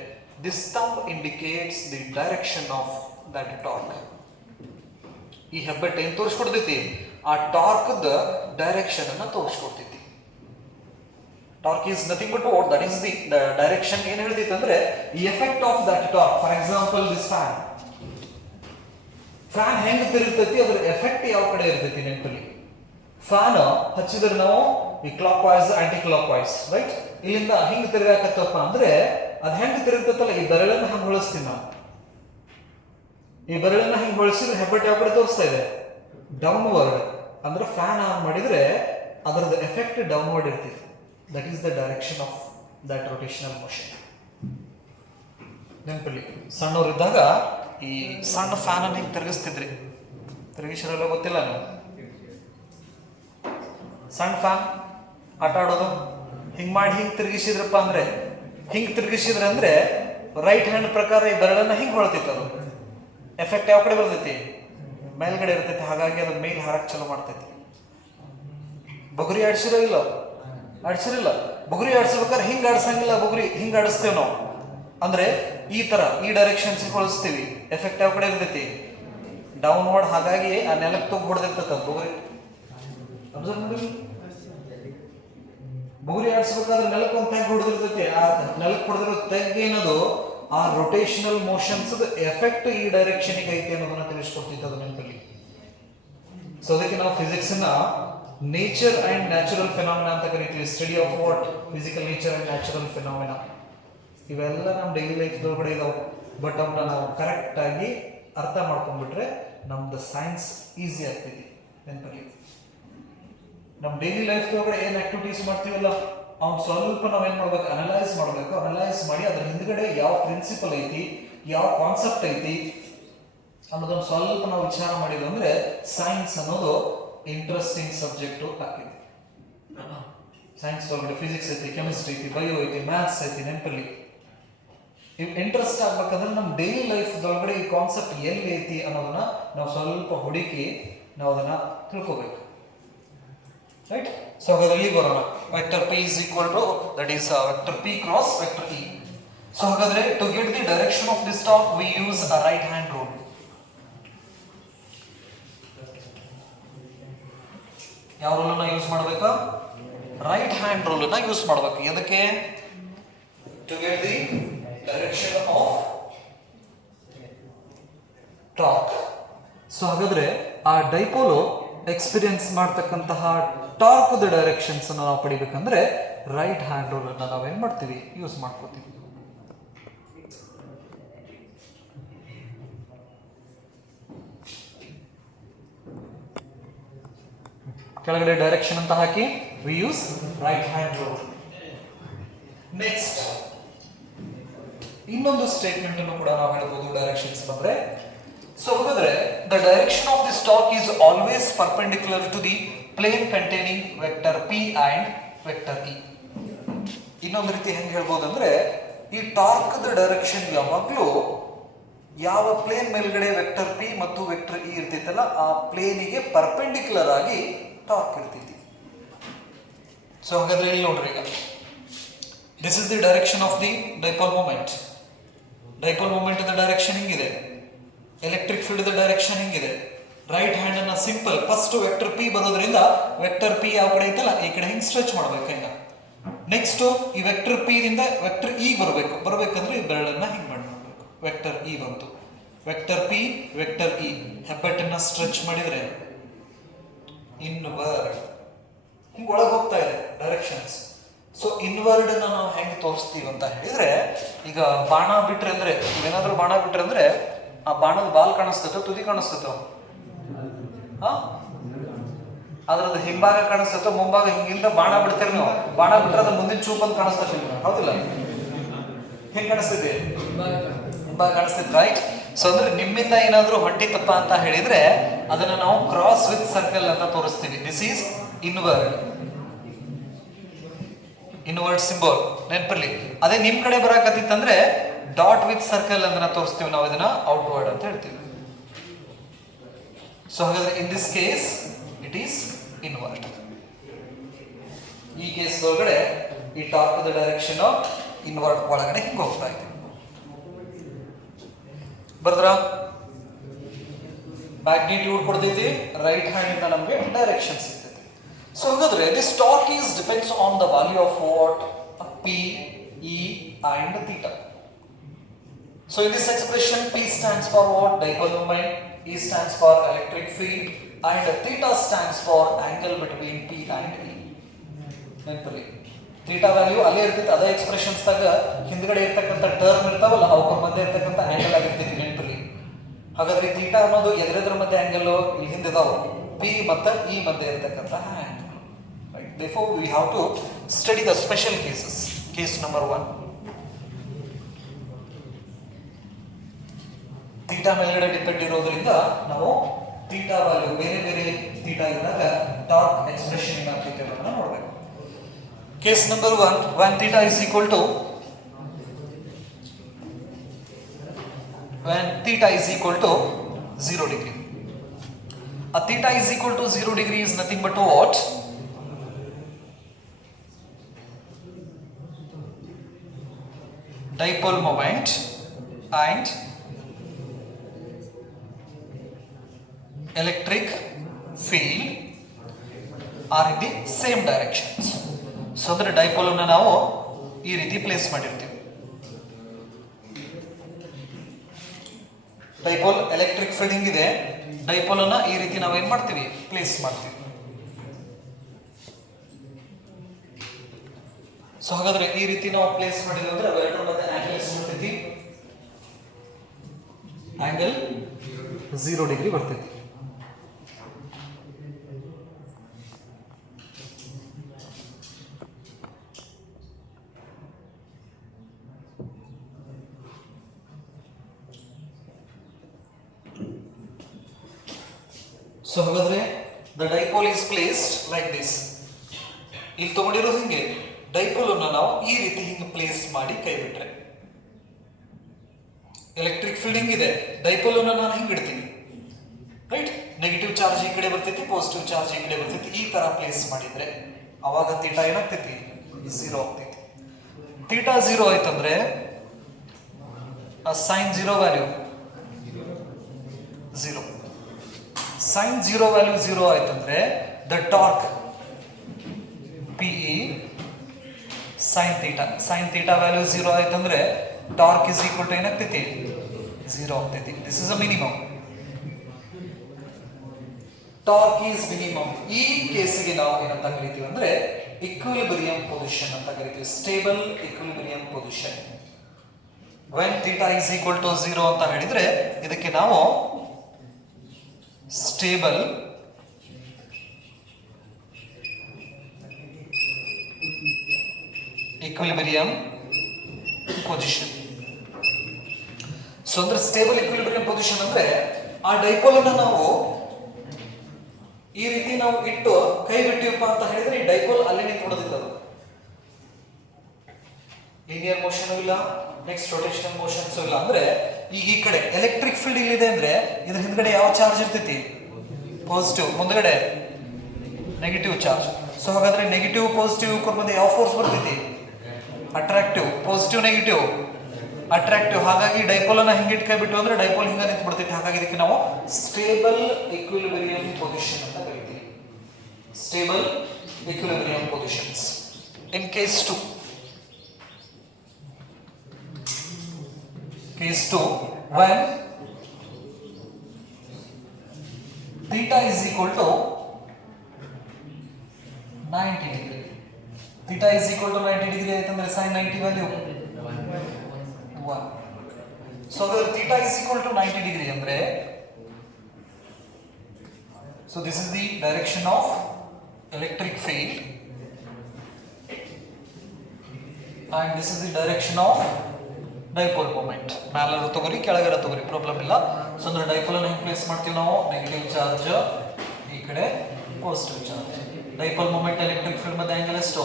this thumb indicates the direction of that torque. ಈ ಹೆಬ್ಬೆಟ್ ಏನ್ ತೋರಿಸ್ಕೊಡ್ತೈತಿ? ಆ ಟಾರ್ಕ್ ದ ಡೈರೆಕ್ಷನ್ ಅನ್ನ ತೋರಿಸ್ಕೊಡ್ತೈತಿ. Torque is nothing but what? That is the direction. ಏನ್ ಹೇಳ್ತೈತಿ ಅಂದ್ರೆ effect of that torque. For example this fan ಹೆಂಗ್ ತಿರುಗ್ತೈತಿ, ಅದ್ರ ಎಫೆಕ್ಟ್ ಯಾವ ಕಡೆ ಇರ್ತೈತಿ? ನೆನಪಲ್ಲಿ ಫ್ಯಾನ್ ಹಚ್ಚಿದ್ರೆ ನಾವು ಈ clockwise anticlockwise, right? ಇಲ್ಲಿಂದ ಹಿಂಗ್ ತಿರುಗಾಕತ್ತಪ್ಪ ಅಂದ್ರೆ ಅದ್ ಹೆಂಗ್ ತಿರುಗ್ತೈತಲ್ಲ, ಈ ಬೆರಳನ್ನ ಹಂಗ್ ಹೊಳಿಸ್ತೀವಿ ನಾವು. ಈ ಬೆರಳನ್ನ ಹಿಂಗ್ ಹೊಳಿಸಿದ್ರೆ ಹೆಬ್ಬೆಟ್ ಯಾವ ಕಡೆ ತೋರಿಸ್ತಾ ಇದೆ? ಡೌನ್ವರ್ಡ್. ಅಂದ್ರೆ ಫ್ಯಾನ್ ಆನ್ ಮಾಡಿದ್ರೆ ಅದರದ ಎಫೆಕ್ಟ್ ಡೌನ್ವರ್ಡ್ ಇರ್ತೈತಿ. That is the direction of that rotational motion. ನೆನಪಲ್ಲಿ ಸಣ್ಣವರಿದ್ದಾಗ ಈ ಸಣ್ಣ ಫ್ಯಾನ್ ಅನ್ನು ಹಿಂಗೆ ತಿರುಗಿಸ್ತಿದ್ರಿ, ತಿರುಗಿಸಿರಲ್ಲ, ಗೊತ್ತಿಲ್ಲ ನೀವು? ಸಣ್ಣ ಫ್ಯಾನ್ ಆಟ ಆಡೋದು ಹಿಂಗ್ ಮಾಡಿ ಹಿಂಗ್ ತಿರುಗಿಸಿದ್ರಪ್ಪ ಅಂದ್ರೆ, ಹಿಂಗ್ ತಿರುಗಿಸಿದ್ರೆ ಅಂದ್ರೆ ರೈಟ್ ಹ್ಯಾಂಡ್ ಪ್ರಕಾರ ಈ ಬೆರಳನ್ನ ಹಿಂಗ್ ಹೊಳ್ತೈತಿ. ಅದು ಎಫೆಕ್ಟ್ ಯಾವ ಕಡೆ ಬರ್ತೈತಿ? ಮೇಲ್ಗಡೆ ಇರ್ತೈತಿ. ಹಾಗಾಗಿ ಅದು ಮೇಲ್ ಹಾರಕ್ ಚಲೋ ಮಾಡ್ತೈತಿ. ಬುಗುರಿ ಆಡ್ಸಿರೋ ಇಲ್ಲ? ಆಡ್ಸಿರಿಲ್ಲ. ಬುಗುರಿ ಆಡ್ಸ್ಬೇಕಾದ್ರೆ ಹಿಂಗ್ ಆಡ್ಸಂಗಿಲ್ಲ, ಬುಗುರಿ ಹಿಂಗ್ ಆಡಿಸ್ತೇವೆ ನಾವು. ಅಂದ್ರೆ ಈ ತರ ಈ ಡೈರೆಕ್ಷನ್ಸ್ ಹೊಳಿಸ್ತೀವಿ. ಎಫೆಕ್ಟ್ ಯಾವ ಕಡೆ ಇರ್ತೈತಿ? ಡೌನ್ವರ್ಡ್. ಹಾಗಾಗಿ ಆ ನೆಲಕ್ಕೆ ತಗೊಂಡು ಹೊಡೆದಿರ್ತೈತ ಬುಗುರಿ. ಅಬ್ಸರ್ವ್ ಮಾಡಿ, ಬುಗುರಿ ಆಡ್ಸ್ಬೇಕಾದ್ರೆ ನೆಲಕ್ಕೆ ಒಂದು ತೆಗ್ ಹೊಡೆದಿರ್ತೈತಿ. ಆ ನೆಲಕ್ಕೆ ಹೊಡೆದಿರೋ ತೆಗ್ ಏನದು? ಆ ರೊಟೇಷನಲ್ ಮೋಷನ್ಸ್ ಎಫೆಕ್ಟ್ ಈ ಡೈರೆಕ್ಷನ್ ಐತಿ ಅನ್ನೋದನ್ನ ತಿಳಿಸ್ಕೊಡ್ತಿತ್ತು ಅದು ನೆನಪಲ್ಲಿ. ಸೊ ಅದಕ್ಕೆ ನಾವು ಫಿಸಿಕ್ಸ್ ನ ನೇಚರ್ ಅಂಡ್ ನ್ಯಾಚುರಲ್ ಫಿನಾಮಿನಾ ಅಂತ ಕರಿತೀವಿ. Study of what? Physical nature and natural phenomena. ಇವೆಲ್ಲ ನಮ್ಮ ಡೈಲಿ ಲೈಫ್ ಒಳಗಡೆ ಇದಾವೆ. ಬಟ್ ಅವನ್ನ ನಾವು ಕರೆಕ್ಟ್ ಆಗಿ ಅರ್ಥ ಮಾಡ್ಕೊಂಡ್ಬಿಟ್ರೆ ನಮ್ದು ಸೈನ್ಸ್ ಈಸಿ ಆಗ್ತೈತಿ. ನೆನಪಲ್ಲಿ ನಮ್ಮ ಡೈಲಿ ಲೈಫ್ ಒಳಗಡೆ ಏನ್ ಆಕ್ಟಿವಿಟೀಸ್ ಮಾಡ್ತೀವಲ್ಲ ಅವ್ನು ಸ್ವಲ್ಪ ನಾವೇನ್ ಮಾಡ್ಬೇಕು? ಅನಲೈಸ್ ಮಾಡ್ಬೇಕು. ಅನಲೈಸ್ ಮಾಡಿ ಅದ್ರ ಹಿಂದ್ಗಡೆ ಯಾವ ಪ್ರಿನ್ಸಿಪಲ್ ಐತಿ, ಯಾವ ಕಾನ್ಸೆಪ್ಟ್ ಐತಿ ಅನ್ನೋದನ್ನ ಸ್ವಲ್ಪ ನಾವು ವಿಚಾರ ಮಾಡಿದ್ವಿ ಅಂದ್ರೆ ಸೈನ್ಸ್ ಅನ್ನೋದು ಇಂಟ್ರೆಸ್ಟಿಂಗ್ ಸಬ್ಜೆಕ್ಟ್ ಆಗ್ತೈತಿ. ಸೈನ್ಸ್ ಒಳಗಡೆ ಫಿಸಿಕ್ಸ್ ಐತಿ, ಕೆಮಿಸ್ಟ್ರಿ ಐತಿ, ಬಯೋ ಐತಿ, ಮ್ಯಾಥ್ಸ್ ಐತಿ. ನೆನಪಲ್ಲಿ ಇವ್ ಇಂಟ್ರೆಸ್ಟ್ ಆಗ್ಬೇಕಂದ್ರೆ ನಮ್ಮ ಡೈಲಿ ಲೈಫ್ ಒಳಗಡೆ ಈ ಕಾನ್ಸೆಪ್ಟ್ ಎಲ್ಲಿ ಐತಿ ಅನ್ನೋದನ್ನ ನಾವು ಸ್ವಲ್ಪ ಹುಡುಕಿ ನಾವು ಅದನ್ನ ತಿಳ್ಕೋಬೇಕು, ರೈಟ್? ಸೊ ಹಾಗಾದ್ರೆ ಬರೋಣ. Vector P is equal to that is vector P cross vector E. So ಹಾಗಾದ್ರೆ to get the direction of this torque we use a right hand rule. ಯಾವ ರೂಲ್ ಅನ್ನ ಯೂಸ್ ಮಾಡಬೇಕು? ರೈಟ್ ಹ್ಯಾಂಡ್ ರೂಲ್ ಅನ್ನ use ಮಾಡಬೇಕು. ಎದಕ್ಕೆ? To get the direction of torque. So ಹಾಗಾದ್ರೆ ಆ dipole experience ಮಾಡ್ತಕ್ಕಂತಹ ಟಾರ್ಕ್ ದ ಡೈರೆಕ್ಷನ್ಸ್ ಅನ್ನು ನಾವು ಪಡಿಬೇಕಂದ್ರೆ ರೈಟ್ ಹ್ಯಾಂಡ್ ರೂಲ್ ಅನ್ನ ನಾವೇನ್ ಮಾಡ್ತೀವಿ? ಯೂಸ್ ಮಾಡ್ಕೋತೀವಿ. ಕೆಳಗಡೆ ಡೈರೆಕ್ಷನ್ ಅಂತ ಹಾಕಿ we use right hand rule. Next ಇನ್ನೊಂದು ಸ್ಟೇಟ್ಮೆಂಟ್ ಅನ್ನು ಕೂಡ ನಾವು ಹೇಳ್ಬೋದು ಡೈರೆಕ್ಷನ್ಸ್ ಬಂದ್ರೆ. ಸೊ ಹಾಗಾದ್ರೆ the direction of this torque is always perpendicular to the plane containing vector P and vector E. ಇನ್ನೊಂದು ರೀತಿ ಹೆಂಗೆ ಹೇಳ್ಬೋದು ಅಂದ್ರೆ ಈ ಟಾರ್ಕ್ ದ ಡೈರೆಕ್ಷನ್ ಯಾವಾಗ್ಲೂ ಯಾವ ಪ್ಲೇನ್ ಮೇಲ್ಗಡೆ ವೆಕ್ಟರ್ ಪಿ ಮತ್ತು ವೆಕ್ಟರ್ ಇ ಇರ್ತಿತ್ತಲ್ಲ ಆ ಪ್ಲೇನಿಗೆ ಪರ್ಪೆಂಡಿಕ್ಯುಲರ್ ಆಗಿ ಟಾರ್ಕ್ ಇರ್ತೈತಿ. ಸೊ ಹಾಗಾದ್ರೆ ಇಲ್ಲಿ ನೋಡ್ರಿ, ಈಗ this is the direction of the dipole moment. Dipole moment ಇದ ಡೈರೆಕ್ಷನ್ ಹಿಂಗಿದೆ, ಎಲೆಕ್ಟ್ರಿಕ್ ಫೀಲ್ಡ್ ಇದ ಡೈರೆಕ್ಷನ್ ಹಿಂಗಿದೆ. ರೈಟ್ ಹ್ಯಾಂಡ್ ಅನ್ನ ಸಿಂಪಲ್ ಫಸ್ಟ್ ವೆಕ್ಟರ್ ಪಿ ಬರೋದ್ರಿಂದ ವೆಕ್ಟರ್ ಪಿ ಯಾವ ಕಡೆ ಐತಲ್ಲ ಈ ಕಡೆ ಹಿಂಗೆ ಸ್ಟ್ರೆಚ್ ಮಾಡ್ಬೇಕು ಹಿಂಗ. ನೆಕ್ಸ್ಟ್ ಈ ವೆಕ್ಟರ್ ಪಿ ದಿಂದ ವೆಕ್ಟರ್ ಇ ಬರ್ಬೇಕಂದ್ರೆ ಈ ಬೆರಳನ್ನ ಹಿಂಗೆ ಮಾಡ್ಬೇಕು. ವೆಕ್ಟರ್ ಇ ಬಂತು, ವೆಕ್ಟರ್ ಪಿ ವೆಕ್ಟರ್ ಇ ಹೆಬ್ಬೆಟ್ಟನ್ನ ಸ್ಟ್ರೆಚ್ ಮಾಡಿದ್ರೆ ಇನ್ವರ್ಡ್ ಹಿಂಗೆ ಒಳಗೆ ಹೋಗ್ತಾ ಇದೆ ಡೈರೆಕ್ಷನ್ಸ್. ಸೊ ಇನ್ವರ್ಡ್ ನಾವು ಹೆಂಗೆ ತೋರಿಸ್ತೀವಿ ಅಂತ ಹೇಳಿದ್ರೆ, ಈಗ ಬಾಣ ಬಿಟ್ರೆ ಅಂದ್ರೆ ನೀವೇನಾದ್ರೂ ಬಾಣ ಬಿಟ್ರೆ ಅಂದ್ರೆ ಆ ಬಾಣದ ಬಾಲ್ ಕಾಣಿಸ್ತೈತೋ ತುದಿ ಕಾಣಿಸ್ತೈತೋ? ಅದ್ರದ್ದು ಹಿಂಭಾಗ ಕಾಣಿಸ್ತೈತೋ ಮುಂಭಾಗ? ಹಿಂಗಿಂದ ಬಾಣ ಬಿಡ್ತೀರಿ ನೀವು, ಬಾಣ ಬಿಟ್ರೆ ಅದ್ರ ಮುಂದಿನ ಚೂಪ್ ಅಂತ ಕಾಣಿಸ್ತೈತಿ, ಹೌದಿಲ್ಲ? ಹೆಂಗ್ ಕಾಣಿಸ್ತೈತಿ? ಹಿಂಭಾಗ ಕಾಣಿಸ್ತೈತಿ, ರೈಟ್? ಸೊ ಅಂದ್ರೆ ನಿಮ್ಮಿಂದ ಏನಾದ್ರೂ ಹೊಂಟಿತಪ್ಪ ಅಂತ ಹೇಳಿದ್ರೆ ಅದನ್ನ ನಾವು ಕ್ರಾಸ್ ವಿತ್ ಸರ್ಕಲ್ ಅಂತ ತೋರಿಸ್ತೀವಿ. This is inward, inward symbol ನೆನಪಲ್ಲಿ. ಅದೇ ನಿಮ್ ಕಡೆ ಬರಾಕತ್ತಿತ್ತಂದ್ರೆ ಡಾಟ್ ವಿತ್ ಸರ್ಕಲ್ ಅಂತ ತೋರಿಸ್ತೀವಿ ನಾವು, ಇದನ್ನ ಔಟ್ವರ್ಡ್ ಅಂತ ಹೇಳ್ತೀವಿ. ಸೊ ಹಾಗಾದ್ರೆ in this case it is inward. ಈ ಕೇಸ್ ಒಳಗಡೆ ಈ ಟಾರ್ಕ್ ದ ಡೈರೆಕ್ಷನ್ ಇನ್ವರ್ಡ್ ಒಳಗಡೆ ಹಿಂಗೆ ಹೋಗ್ತಾ ಇದೆ. ಬರ್ದ್ರ ಮ್ಯಾಗ್ನಿಟ್ಯೂಡ್ ಕೊಡ್ತೈತಿ, ರೈಟ್ ಹ್ಯಾಂಡ್ ಇಂದ ನಮಗೆ ಡೈರೆಕ್ಷನ್ ಸಿಗ್ತೈತಿ. ಸೊ ಹಾಗಾದ್ರೆ this torque is depends on the value of what P E and theta. So in this expression, P stands for what? Dipole moment, E stands for electric field, and theta stands for angle between P and E. ನೆನಪಲ್ಲಿ theta value ಅಲ್ಲೇ ಇರ್ತೈತೆ, ಅದೇ expressions ದಾಗ ಹಿಂದ್ಗಡೆ ಇರ್ತಕ್ಕಂಥ term ಇರ್ತಾವಲ್ಲ ಅವಕ್ಕೆ ಮಧ್ಯೆ ಇರ್ತಕ್ಕಂಥ ಆಂಗಲ್ ಆಗಿರ್ತೈತಿ ನೆನಪಲ್ಲಿ. ಹಾಗಾದ್ರೆ ಥೀಟಾ ಅನ್ನೋದು ಎದುರೆದ್ರ ಮಧ್ಯೆ ಆಂಗಲ್ ಇಲ್ಲಿ ಹಿಂದಿದಾವ, P ಮತ್ತು E ಮಧ್ಯೆ ಇರ್ತಕ್ಕಂಥ angle. Right? Therefore we have to study the special cases. Case number 1. Theta ಮೇಲ್ಗಡೆ ಡಿಪೆಂಡ್ ಇರೋದ್ರಿಂದ ನಾವು ಥೀಟಾ ವ್ಯಾಲ್ಯೂ ಬೇರೆ ಬೇರೆ ಥೀಟಾ ಇದ್ದಾಗ ಟಾರ್ಕ್ ಎಕ್ಸ್ಪ್ರೆಷನ್ ಏನಾಗ್ತೈತೆ ಅನ್ನೋದನ್ನ ನೋಡಬೇಕು. Case number 1, when theta is equal to 0 degree. A theta is equal to 0 degree is nothing but what? Dipole moment and electric field are in the same directions. So ಅಂದ್ರೆ dipole ಅನ್ನ ನಾವು ಈ ರೀತಿ place ಮಾಡಿರ್ತೀವಿ. Dipole electric field ಹಿಂಗಿದೆ, dipole ಅನ್ನ ಈ ರೀತಿ ನಾವು ಏನ್ ಮಾಡ್ತೀವಿ? ಪ್ಲೇಸ್ ಮಾಡ್ತೀವಿ. ಸೊ ಹಾಗಾದ್ರೆ ಈ ರೀತಿ ನಾವು ಪ್ಲೇಸ್ ಮಾಡಿದ್ವಿ ಅಂದ್ರೆ ಅವೆರಡರ ಮಧ್ಯೆ ಆಂಗಲ್ ಎಷ್ಟು ಬರ್ತೈತಿ? ಆಂಗಲ್ 0 ಡಿಗ್ರಿ ಬರ್ತೈತಿ. ಸೊ ಹಾಗಾದ್ರೆ the dipole is placed like this. ಇಲ್ಲಿ ತಗೊಂಡಿರೋದು ಹಿಂಗೆ, ಡೈಪೋಲ್ ಅನ್ನು ನಾವು ಈ ರೀತಿ ಹಿಂಗೆ ಪ್ಲೇಸ್ ಮಾಡಿ ಕೈ ಬಿಟ್ರೆ ಎಲೆಕ್ಟ್ರಿಕ್ ಫೀಲ್ಡ್ ಹಿಂಗಿದೆ, ಡೈಪೋಲ್ ಅನ್ನು ನಾನು ಹಿಂಗೆ ಇಡ್ತೀನಿ, ರೈಟ್? ನೆಗೆಟಿವ್ ಚಾರ್ಜ್ ಈ ಕಡೆ ಬರ್ತೈತಿ, ಪಾಸಿಟಿವ್ ಚಾರ್ಜ್ ಈ ಕಡೆ ಬರ್ತೈತಿ. ಈ ತರ ಪ್ಲೇಸ್ ಮಾಡಿದ್ರೆ ಅವಾಗ ಥೀಟಾ ಏನಾಗ್ತೈತಿ? 0 ಆಗ್ತೈತಿ. ಥೀಟಾ 0 ಆಯ್ತಂದ್ರೆ ಸೈನ್ 0 ವ್ಯಾಲ್ಯೂ 0. ಸೈನ್ 0 ವ್ಯಾಲ್ಯೂ 0 ಆಯ್ತಂದ್ರೆ the torque PE sine theta value 0 ಆಯ್ತಂದ್ರೆ ಟಾರ್ಕ್ ಇಸ್ ಈಕ್ವಲ್ ಟು ಏನಾಗ್ತೈತಿ? 0 ಆಗ್ತೈತಿ. This is a minimum. Torque is minimum. ಈ ಕೇಸಿಗೆ ನಾವು ಏನಂತ ಕರಿತೀವಿ ಅಂದ್ರೆ ಇಕ್ವಿಲಿಬ್ರಿಯಂ ಪೊಸಿಷನ್ ಅಂತ ಕರಿತೀವಿ, stable equilibrium position. When theta is equal to 0 ಅಂತ ಹೇಳಿದ್ರೆ ಇದಕ್ಕೆ ನಾವು ಸ್ಟೇಬಲ್ equilibrium position. ಸೊ ಅಂದ್ರೆ ಸ್ಟೇಬಲ್ ಇಕ್ವಿಲಿಬ್ರಿಯಂ ಪೊಸಿಷನ್ ಅಂದ್ರೆ ಆ ಡೈಪೋಲ್ ಅನ್ನ ನಾವು ಈ ರೀತಿ ನಾವು ಇಟ್ಟು ಕೈ ಬಿಟ್ಟಿವಪ್ಪ ಅಂತ ಹೇಳಿದ್ರೆ ಈ ಡೈಪೋಲ್ ಅಲ್ಲೇ ನಿಂತ್ಬಿಡೋದಿಲ್ಲ. ಅದು ಲೀನಿಯರ್ ಮೋಷನ್ ಇಲ್ಲ, ನೆಕ್ಸ್ಟ್ ರೊಟೇಷನಲ್ ಮೋಷನ್ಸ್ ಇಲ್ಲ. ಅಂದ್ರೆ ಈಗ ಈ ಕಡೆ ಎಲೆಕ್ಟ್ರಿಕ್ ಫೀಲ್ಡ್ ಇಲ್ಲಿದೆ ಅಂದ್ರೆ ಇದ್ರ ಹಿಂದ್ಗಡೆ ಯಾವ ಚಾರ್ಜ್ ಇರ್ತೈತಿ? ಪಾಸಿಟಿವ್. ಮುಂದ್ಗಡೆ ನೆಗೆಟಿವ್ ಚಾರ್ಜ್. ಸೊ ಹಾಗಾದ್ರೆ ನೆಗೆಟಿವ್ ಪಾಸಿಟಿವ್ ಮುಂದೆ ಯಾವ ಫೋರ್ಸ್ ಬರ್ತೈತಿ? ಅಟ್ರಾಕ್ಟಿವ್. Positive negative attractive. ಹಾಗಾಗಿ ಡೈಪೋಲ್ ಅನ್ನ ಹಿಂಗೆ ಇಟ್ಕೊಂಡ್ಬಿಟ್ಟು ಅಂದ್ರೆ ಡೈಪೋಲ್ ಹಿಂಗ ನಿಂತು ಬಿಡ್ತೈತಿ. ಹಾಗಾಗಿ ಇದಕ್ಕೆ ನಾವು ಸ್ಟೇಬಲ್ ಈಕ್ವಿಲಿಬ್ರಿಯಂ ಪೊಸಿಷನ್ ಅಂತ ಕರಿತೀವಿ. Stable equilibrium positions. In case 2, case 2, when theta is equal to 90 degree. Theta is equal to 90 degree ಆಯ್ತಂದ್ರೆ sin 90 value 1. So the theta is equal to 90 degree ಅಂದ್ರೆ, so this is the direction of electric field and this is the direction of dipole moment. ಮೇಲರ ತಗೋರಿ ಕೆಳಗರ ತಗೋರಿ problem ಇಲ್ಲ. So ಅಂದ್ರೆ dipole ಅನ್ನು place ಮಾಡ್ತೀವಿ ನಾವು, ನೆಗೆಟಿವ್ ಚಾರ್ಜ್ ಈ ಕಡೆ positive charge. Dipole moment electric field ಮಧ್ಯೆ ಆಂಗಲ್ ಎಷ್ಟು?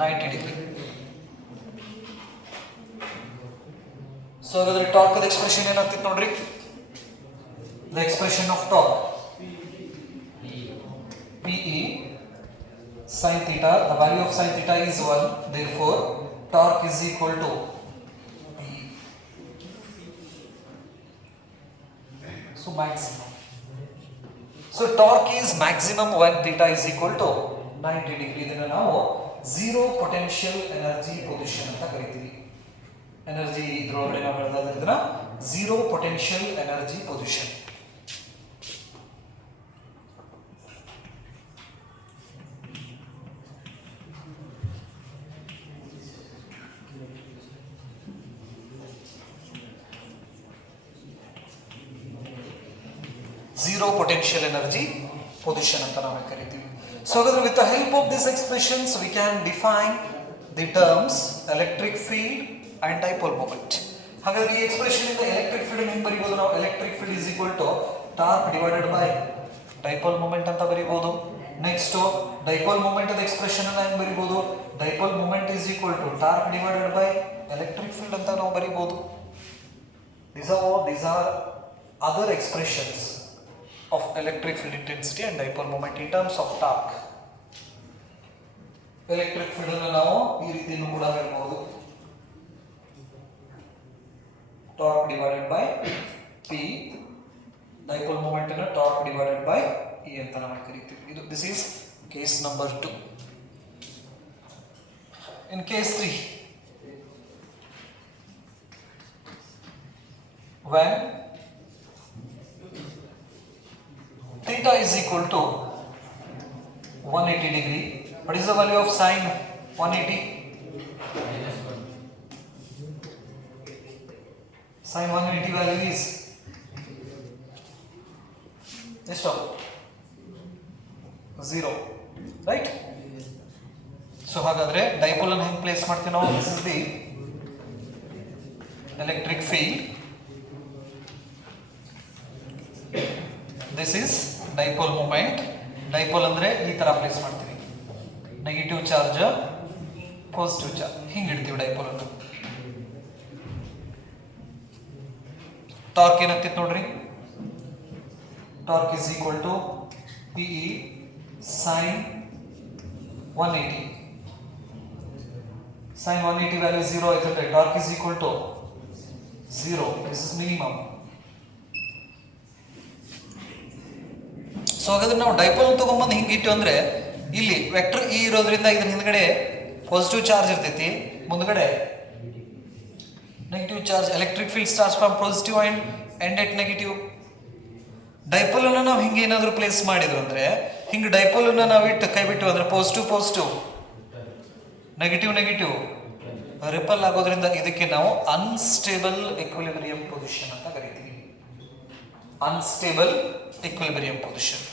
90 ಡಿಗ್ರಿ. ಸೊ ಹಾಗಾದ್ರೆ ಟಾರ್ಕ್ ದ ಎಕ್ಸ್ಪ್ರೆಷನ್ ಏನಾಗ್ತಿತ್ತು ನೋಡ್ರಿ. The expression of torque PE sin theta, the value of sin theta is 1, therefore torque is equal to so maximum. So torque is maximum when theta is equal to 90 degree. ಇದನ್ನ ನಾವು zero potential energy position ಅಂತ ಕರಿತೀವಿ. Energy ಇದ್ರೊಳಗಡೆ ನಾವು ಹೇಳಿದ್ರೆ ಇದನ್ನ zero potential energy position. Zero potential energy position ಅಂತ ನಾವು ಕರಿತೀವಿ. So with the help of these expressions we can define the terms electric field and dipole moment. ಹಾಗಾದ್ರೆ ಈ ಎಕ್ಸ್ಪ್ರೆಷನ್ ಇಂದ ಎಲೆಕ್ಟ್ರಿಕ್ ಫೀಲ್ಡ್ ಹೆಂಗೆ ಬರೀಬಹುದು ನಾವು? Electric field is equal to torque divided by dipole moment ಅಂತ ಬರೀಬಹುದು. ನೆಕ್ಸ್ಟ್ ಡೈಪೋಲ್ ಮೂಮೆಂಟ್ ಅದ expression ಅನ್ನ ಹೆಂಗೆ ಬರೀಬಹುದು? Dipole moment is equal to torque divided by electric field ಅಂತ ನಾವು ಬರೀಬಹುದು. These are other expressions of electric field intensity and dipole moment in terms of torque. Electric field ಅನ್ನು ನಾವು ಈ ರೀತಿ ಕೂಡ ಬರೆಯಬಹುದು. Torque divided by P, dipole moment ಅನ್ನು torque divided by E ಅಂತ ನಾವು ಕರೀತೀವಿ. ಇದು this is case number 2. In case 3, when theta is equal to 180 degree. What is the value of sin 180? Sin 180 value is ಎಷ್ಟು? 0, right? So ಹಾಗಾದ್ರೆ dipole ಅನ್ನು ಹೆಂಗೆ place ಮಾಡ್ತೀವಿ ನಾವು? This is the electric field, this is dipole moment. Dipole moment ಈ ತರ place ಮಾಡ್ತೀವಿ, negative charge positive charge ಹಿಂಗೆ ಇಡ್ತೀವಿ ಡೈಪೋಲ್ ಅನ್ನು. ಟಾರ್ಕ್ ಏನಾಗ್ತಿತ್ತು ನೋಡ್ರಿ. Torque is equal to PE sin 180. sin 180 value 0 ಆಯ್ತಂದ್ರೆ torque is equal to 0. This is minimum. So ಹಾಗಾದ್ರೆ ನಾವು ಡೈಪೋಲ್ ತಗೊಂಡ್ಬಂದು ಹಿಂಗೆ ಇಟ್ಟು ಅಂದ್ರೆ ಇಲ್ಲಿ ವೆಕ್ಟರ್ ಇ ಇರೋದ್ರಿಂದ ಇದ್ರ ಹಿಂದ್ಗಡೆ ಪಾಸಿಟಿವ್ ಚಾರ್ಜ್ ಇರ್ತೈತಿ, ಮುಂದ್ಗಡೆ negative charge. Electric field starts from positive and end at negative. Dipole ಅನ್ನ ನಾವು ಹಿಂಗೆ ಏನಾದರೂ ಪ್ಲೇಸ್ ಮಾಡಿದ್ರು ಅಂದ್ರೆ, ಹಿಂಗೆ ಡೈಪೋಲ್ ಅನ್ನ ನಾವು ಇಟ್ಟು ಕೈ ಬಿಟ್ಟು ಅಂದ್ರೆ positive positive negative negative ripple ಆಗೋದ್ರಿಂದ ಇದಕ್ಕೆ ನಾವು ಅನ್ಸ್ಟೇಬಲ್ ಈಕ್ವಿಲಿಬ್ರಿಯಂ ಪೊಸಿಷನ್ ಅಂತ ಕರಿತೀವಿ. Unstable equilibrium position.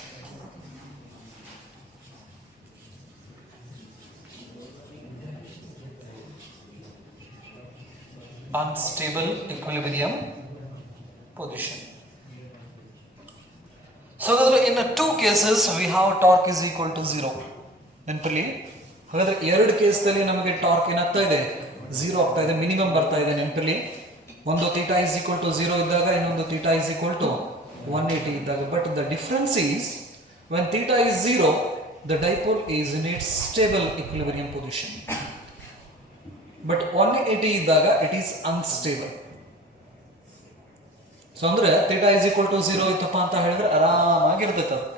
Unstable equilibrium position. So in the two cases we have torque is equal to 0. ನೆನಪಲ್ಲಿ ಹಾಗಾದ್ರೆ ಎರಡು ಕೇಸ್ದಲ್ಲಿ ನಮಗೆ ಟಾರ್ಕ್ ಏನಾಗ್ತಾ ಇದೆ? 0 ಆಗ್ತಾ ಇದೆ, ಮಿನಿಮಮ್ ಬರ್ತಾ ಇದೆ. ನೆನಪಲ್ಲಿ ಒಂದು ಥೀಟಾ ಇಸ್ ಈಕ್ವಲ್ ಟು 0 ಇದ್ದಾಗ ಇನ್ನೊಂದು ಥೀಟಾ ಇಸ್ ಈಕ್ವಲ್ ಟು 180 ಇದ್ದಾಗ. But the difference is when theta is 0 the dipole is in its stable equilibrium position. But 180 ಇದ್ದಾಗ ಇಟ್ ಈಸ್ ಅನ್ಸ್ಟೇಬಲ್. ಸೊ ಅಂದ್ರೆ ಥೀಟಾ ಇಸ್ ಈಕ್ವಲ್ ಟು 0 ಇತ್ತಪ್ಪ ಅಂತ ಹೇಳಿದ್ರೆ ಆರಾಮಾಗಿರ್ತೈತೆ ಅದು,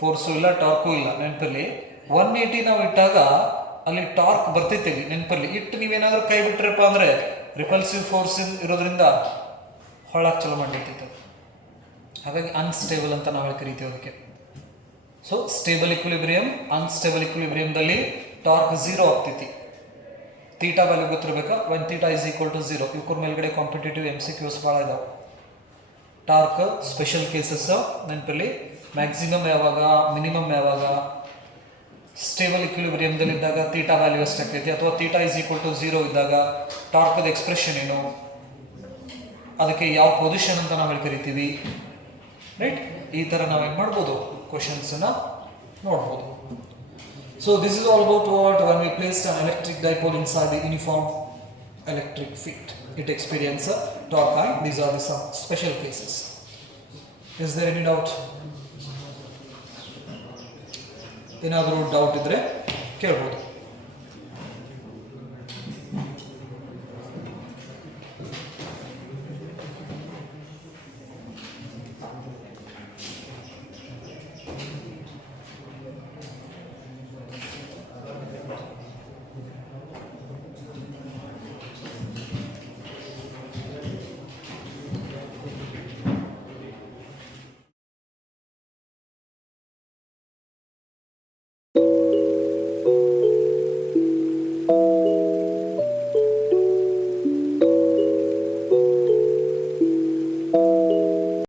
force ಇಲ್ಲ ಟಾರ್ಕು ಇಲ್ಲ. ನೆನಪಲ್ಲಿ 180 ನಾವು ಇಟ್ಟಾಗ ಅಲ್ಲಿ ಟಾರ್ಕ್ ಬರ್ತೈತಿ, ನೆನಪಲ್ಲಿ ಇಟ್ಟು ನೀವೇನಾದ್ರೂ ಕೈ ಬಿಟ್ರಪ್ಪ ಅಂದ್ರೆ ರಿಪಲ್ಸಿವ್ ಫೋರ್ಸ್ ಇರೋದ್ರಿಂದ ಹೊಳಕ್ಕೆ ಚಲೋ ಮಾಡಿರ್ತೈತೆ. ಹಾಗಾಗಿ ಅನ್ಸ್ಟೇಬಲ್ ಅಂತ ನಾವು ಕರಿತೀವಿ ಅದಕ್ಕೆ. ಸೊ ಸ್ಟೇಬಲ್ ಇಕ್ವಿಲಿಬ್ರಿಯಂ, ಅನ್ಸ್ಟೇಬಲ್ ಇಕ್ವಿಲಿಬ್ರಿಯಂದಲ್ಲಿ ಟಾರ್ಕ್ 0 ಆಗ್ತೈತಿ. ಥೀಟಾ ವ್ಯಾಲ್ಯೂ ಗೊತ್ತಿರಬೇಕಾ, when theta is equal to 0. ಇವ್ರ ಮೇಲ್ಗಡೆ ಕಾಂಪಿಟೇಟಿವ್ MCQs ಭಾಳ ಇದಾವೆ. ಟಾರ್ಕ್ ಸ್ಪೆಷಲ್ ಕೇಸಸ್ ನೆನಪಲ್ಲಿ, ಮ್ಯಾಕ್ಸಿಮಮ್ ಯಾವಾಗ, ಮಿನಿಮಮ್ ಯಾವಾಗ, ಸ್ಟೇಬಲ್ ಇಕ್ವಿಲಿಬ್ರಿಯಂದಲ್ಲಿ ಇದ್ದಾಗ ಥೀಟಾ ವ್ಯಾಲ್ಯೂ ಎಷ್ಟಾಗ್ತೈತಿ, ಅಥವಾ ಥೀಟಾ ಇಸ್ ಈಕ್ವಲ್ ಟು 0 ಇದ್ದಾಗ ಟಾರ್ಕ್ದ ಎಕ್ಸ್ಪ್ರೆಷನ್ ಏನು, ಅದಕ್ಕೆ ಯಾವ ಪೊಸಿಷನ್ ಅಂತ ನಾವು ಕರಿತೀವಿ. ರೈಟ್, ಈ ಥರ ನಾವು ಏನು ಮಾಡ್ಬೋದು, ಕ್ವಶನ್ಸನ್ನು ನೋಡ್ಬೋದು. So this is all about what when we placed an electric dipole inside the uniform electric field, it experience a torque, and these are the some special cases. Is there any doubt? ಏನಾದರೂ doubt ಇದ್ರೆ ಕೇಳ್ಬೋದು.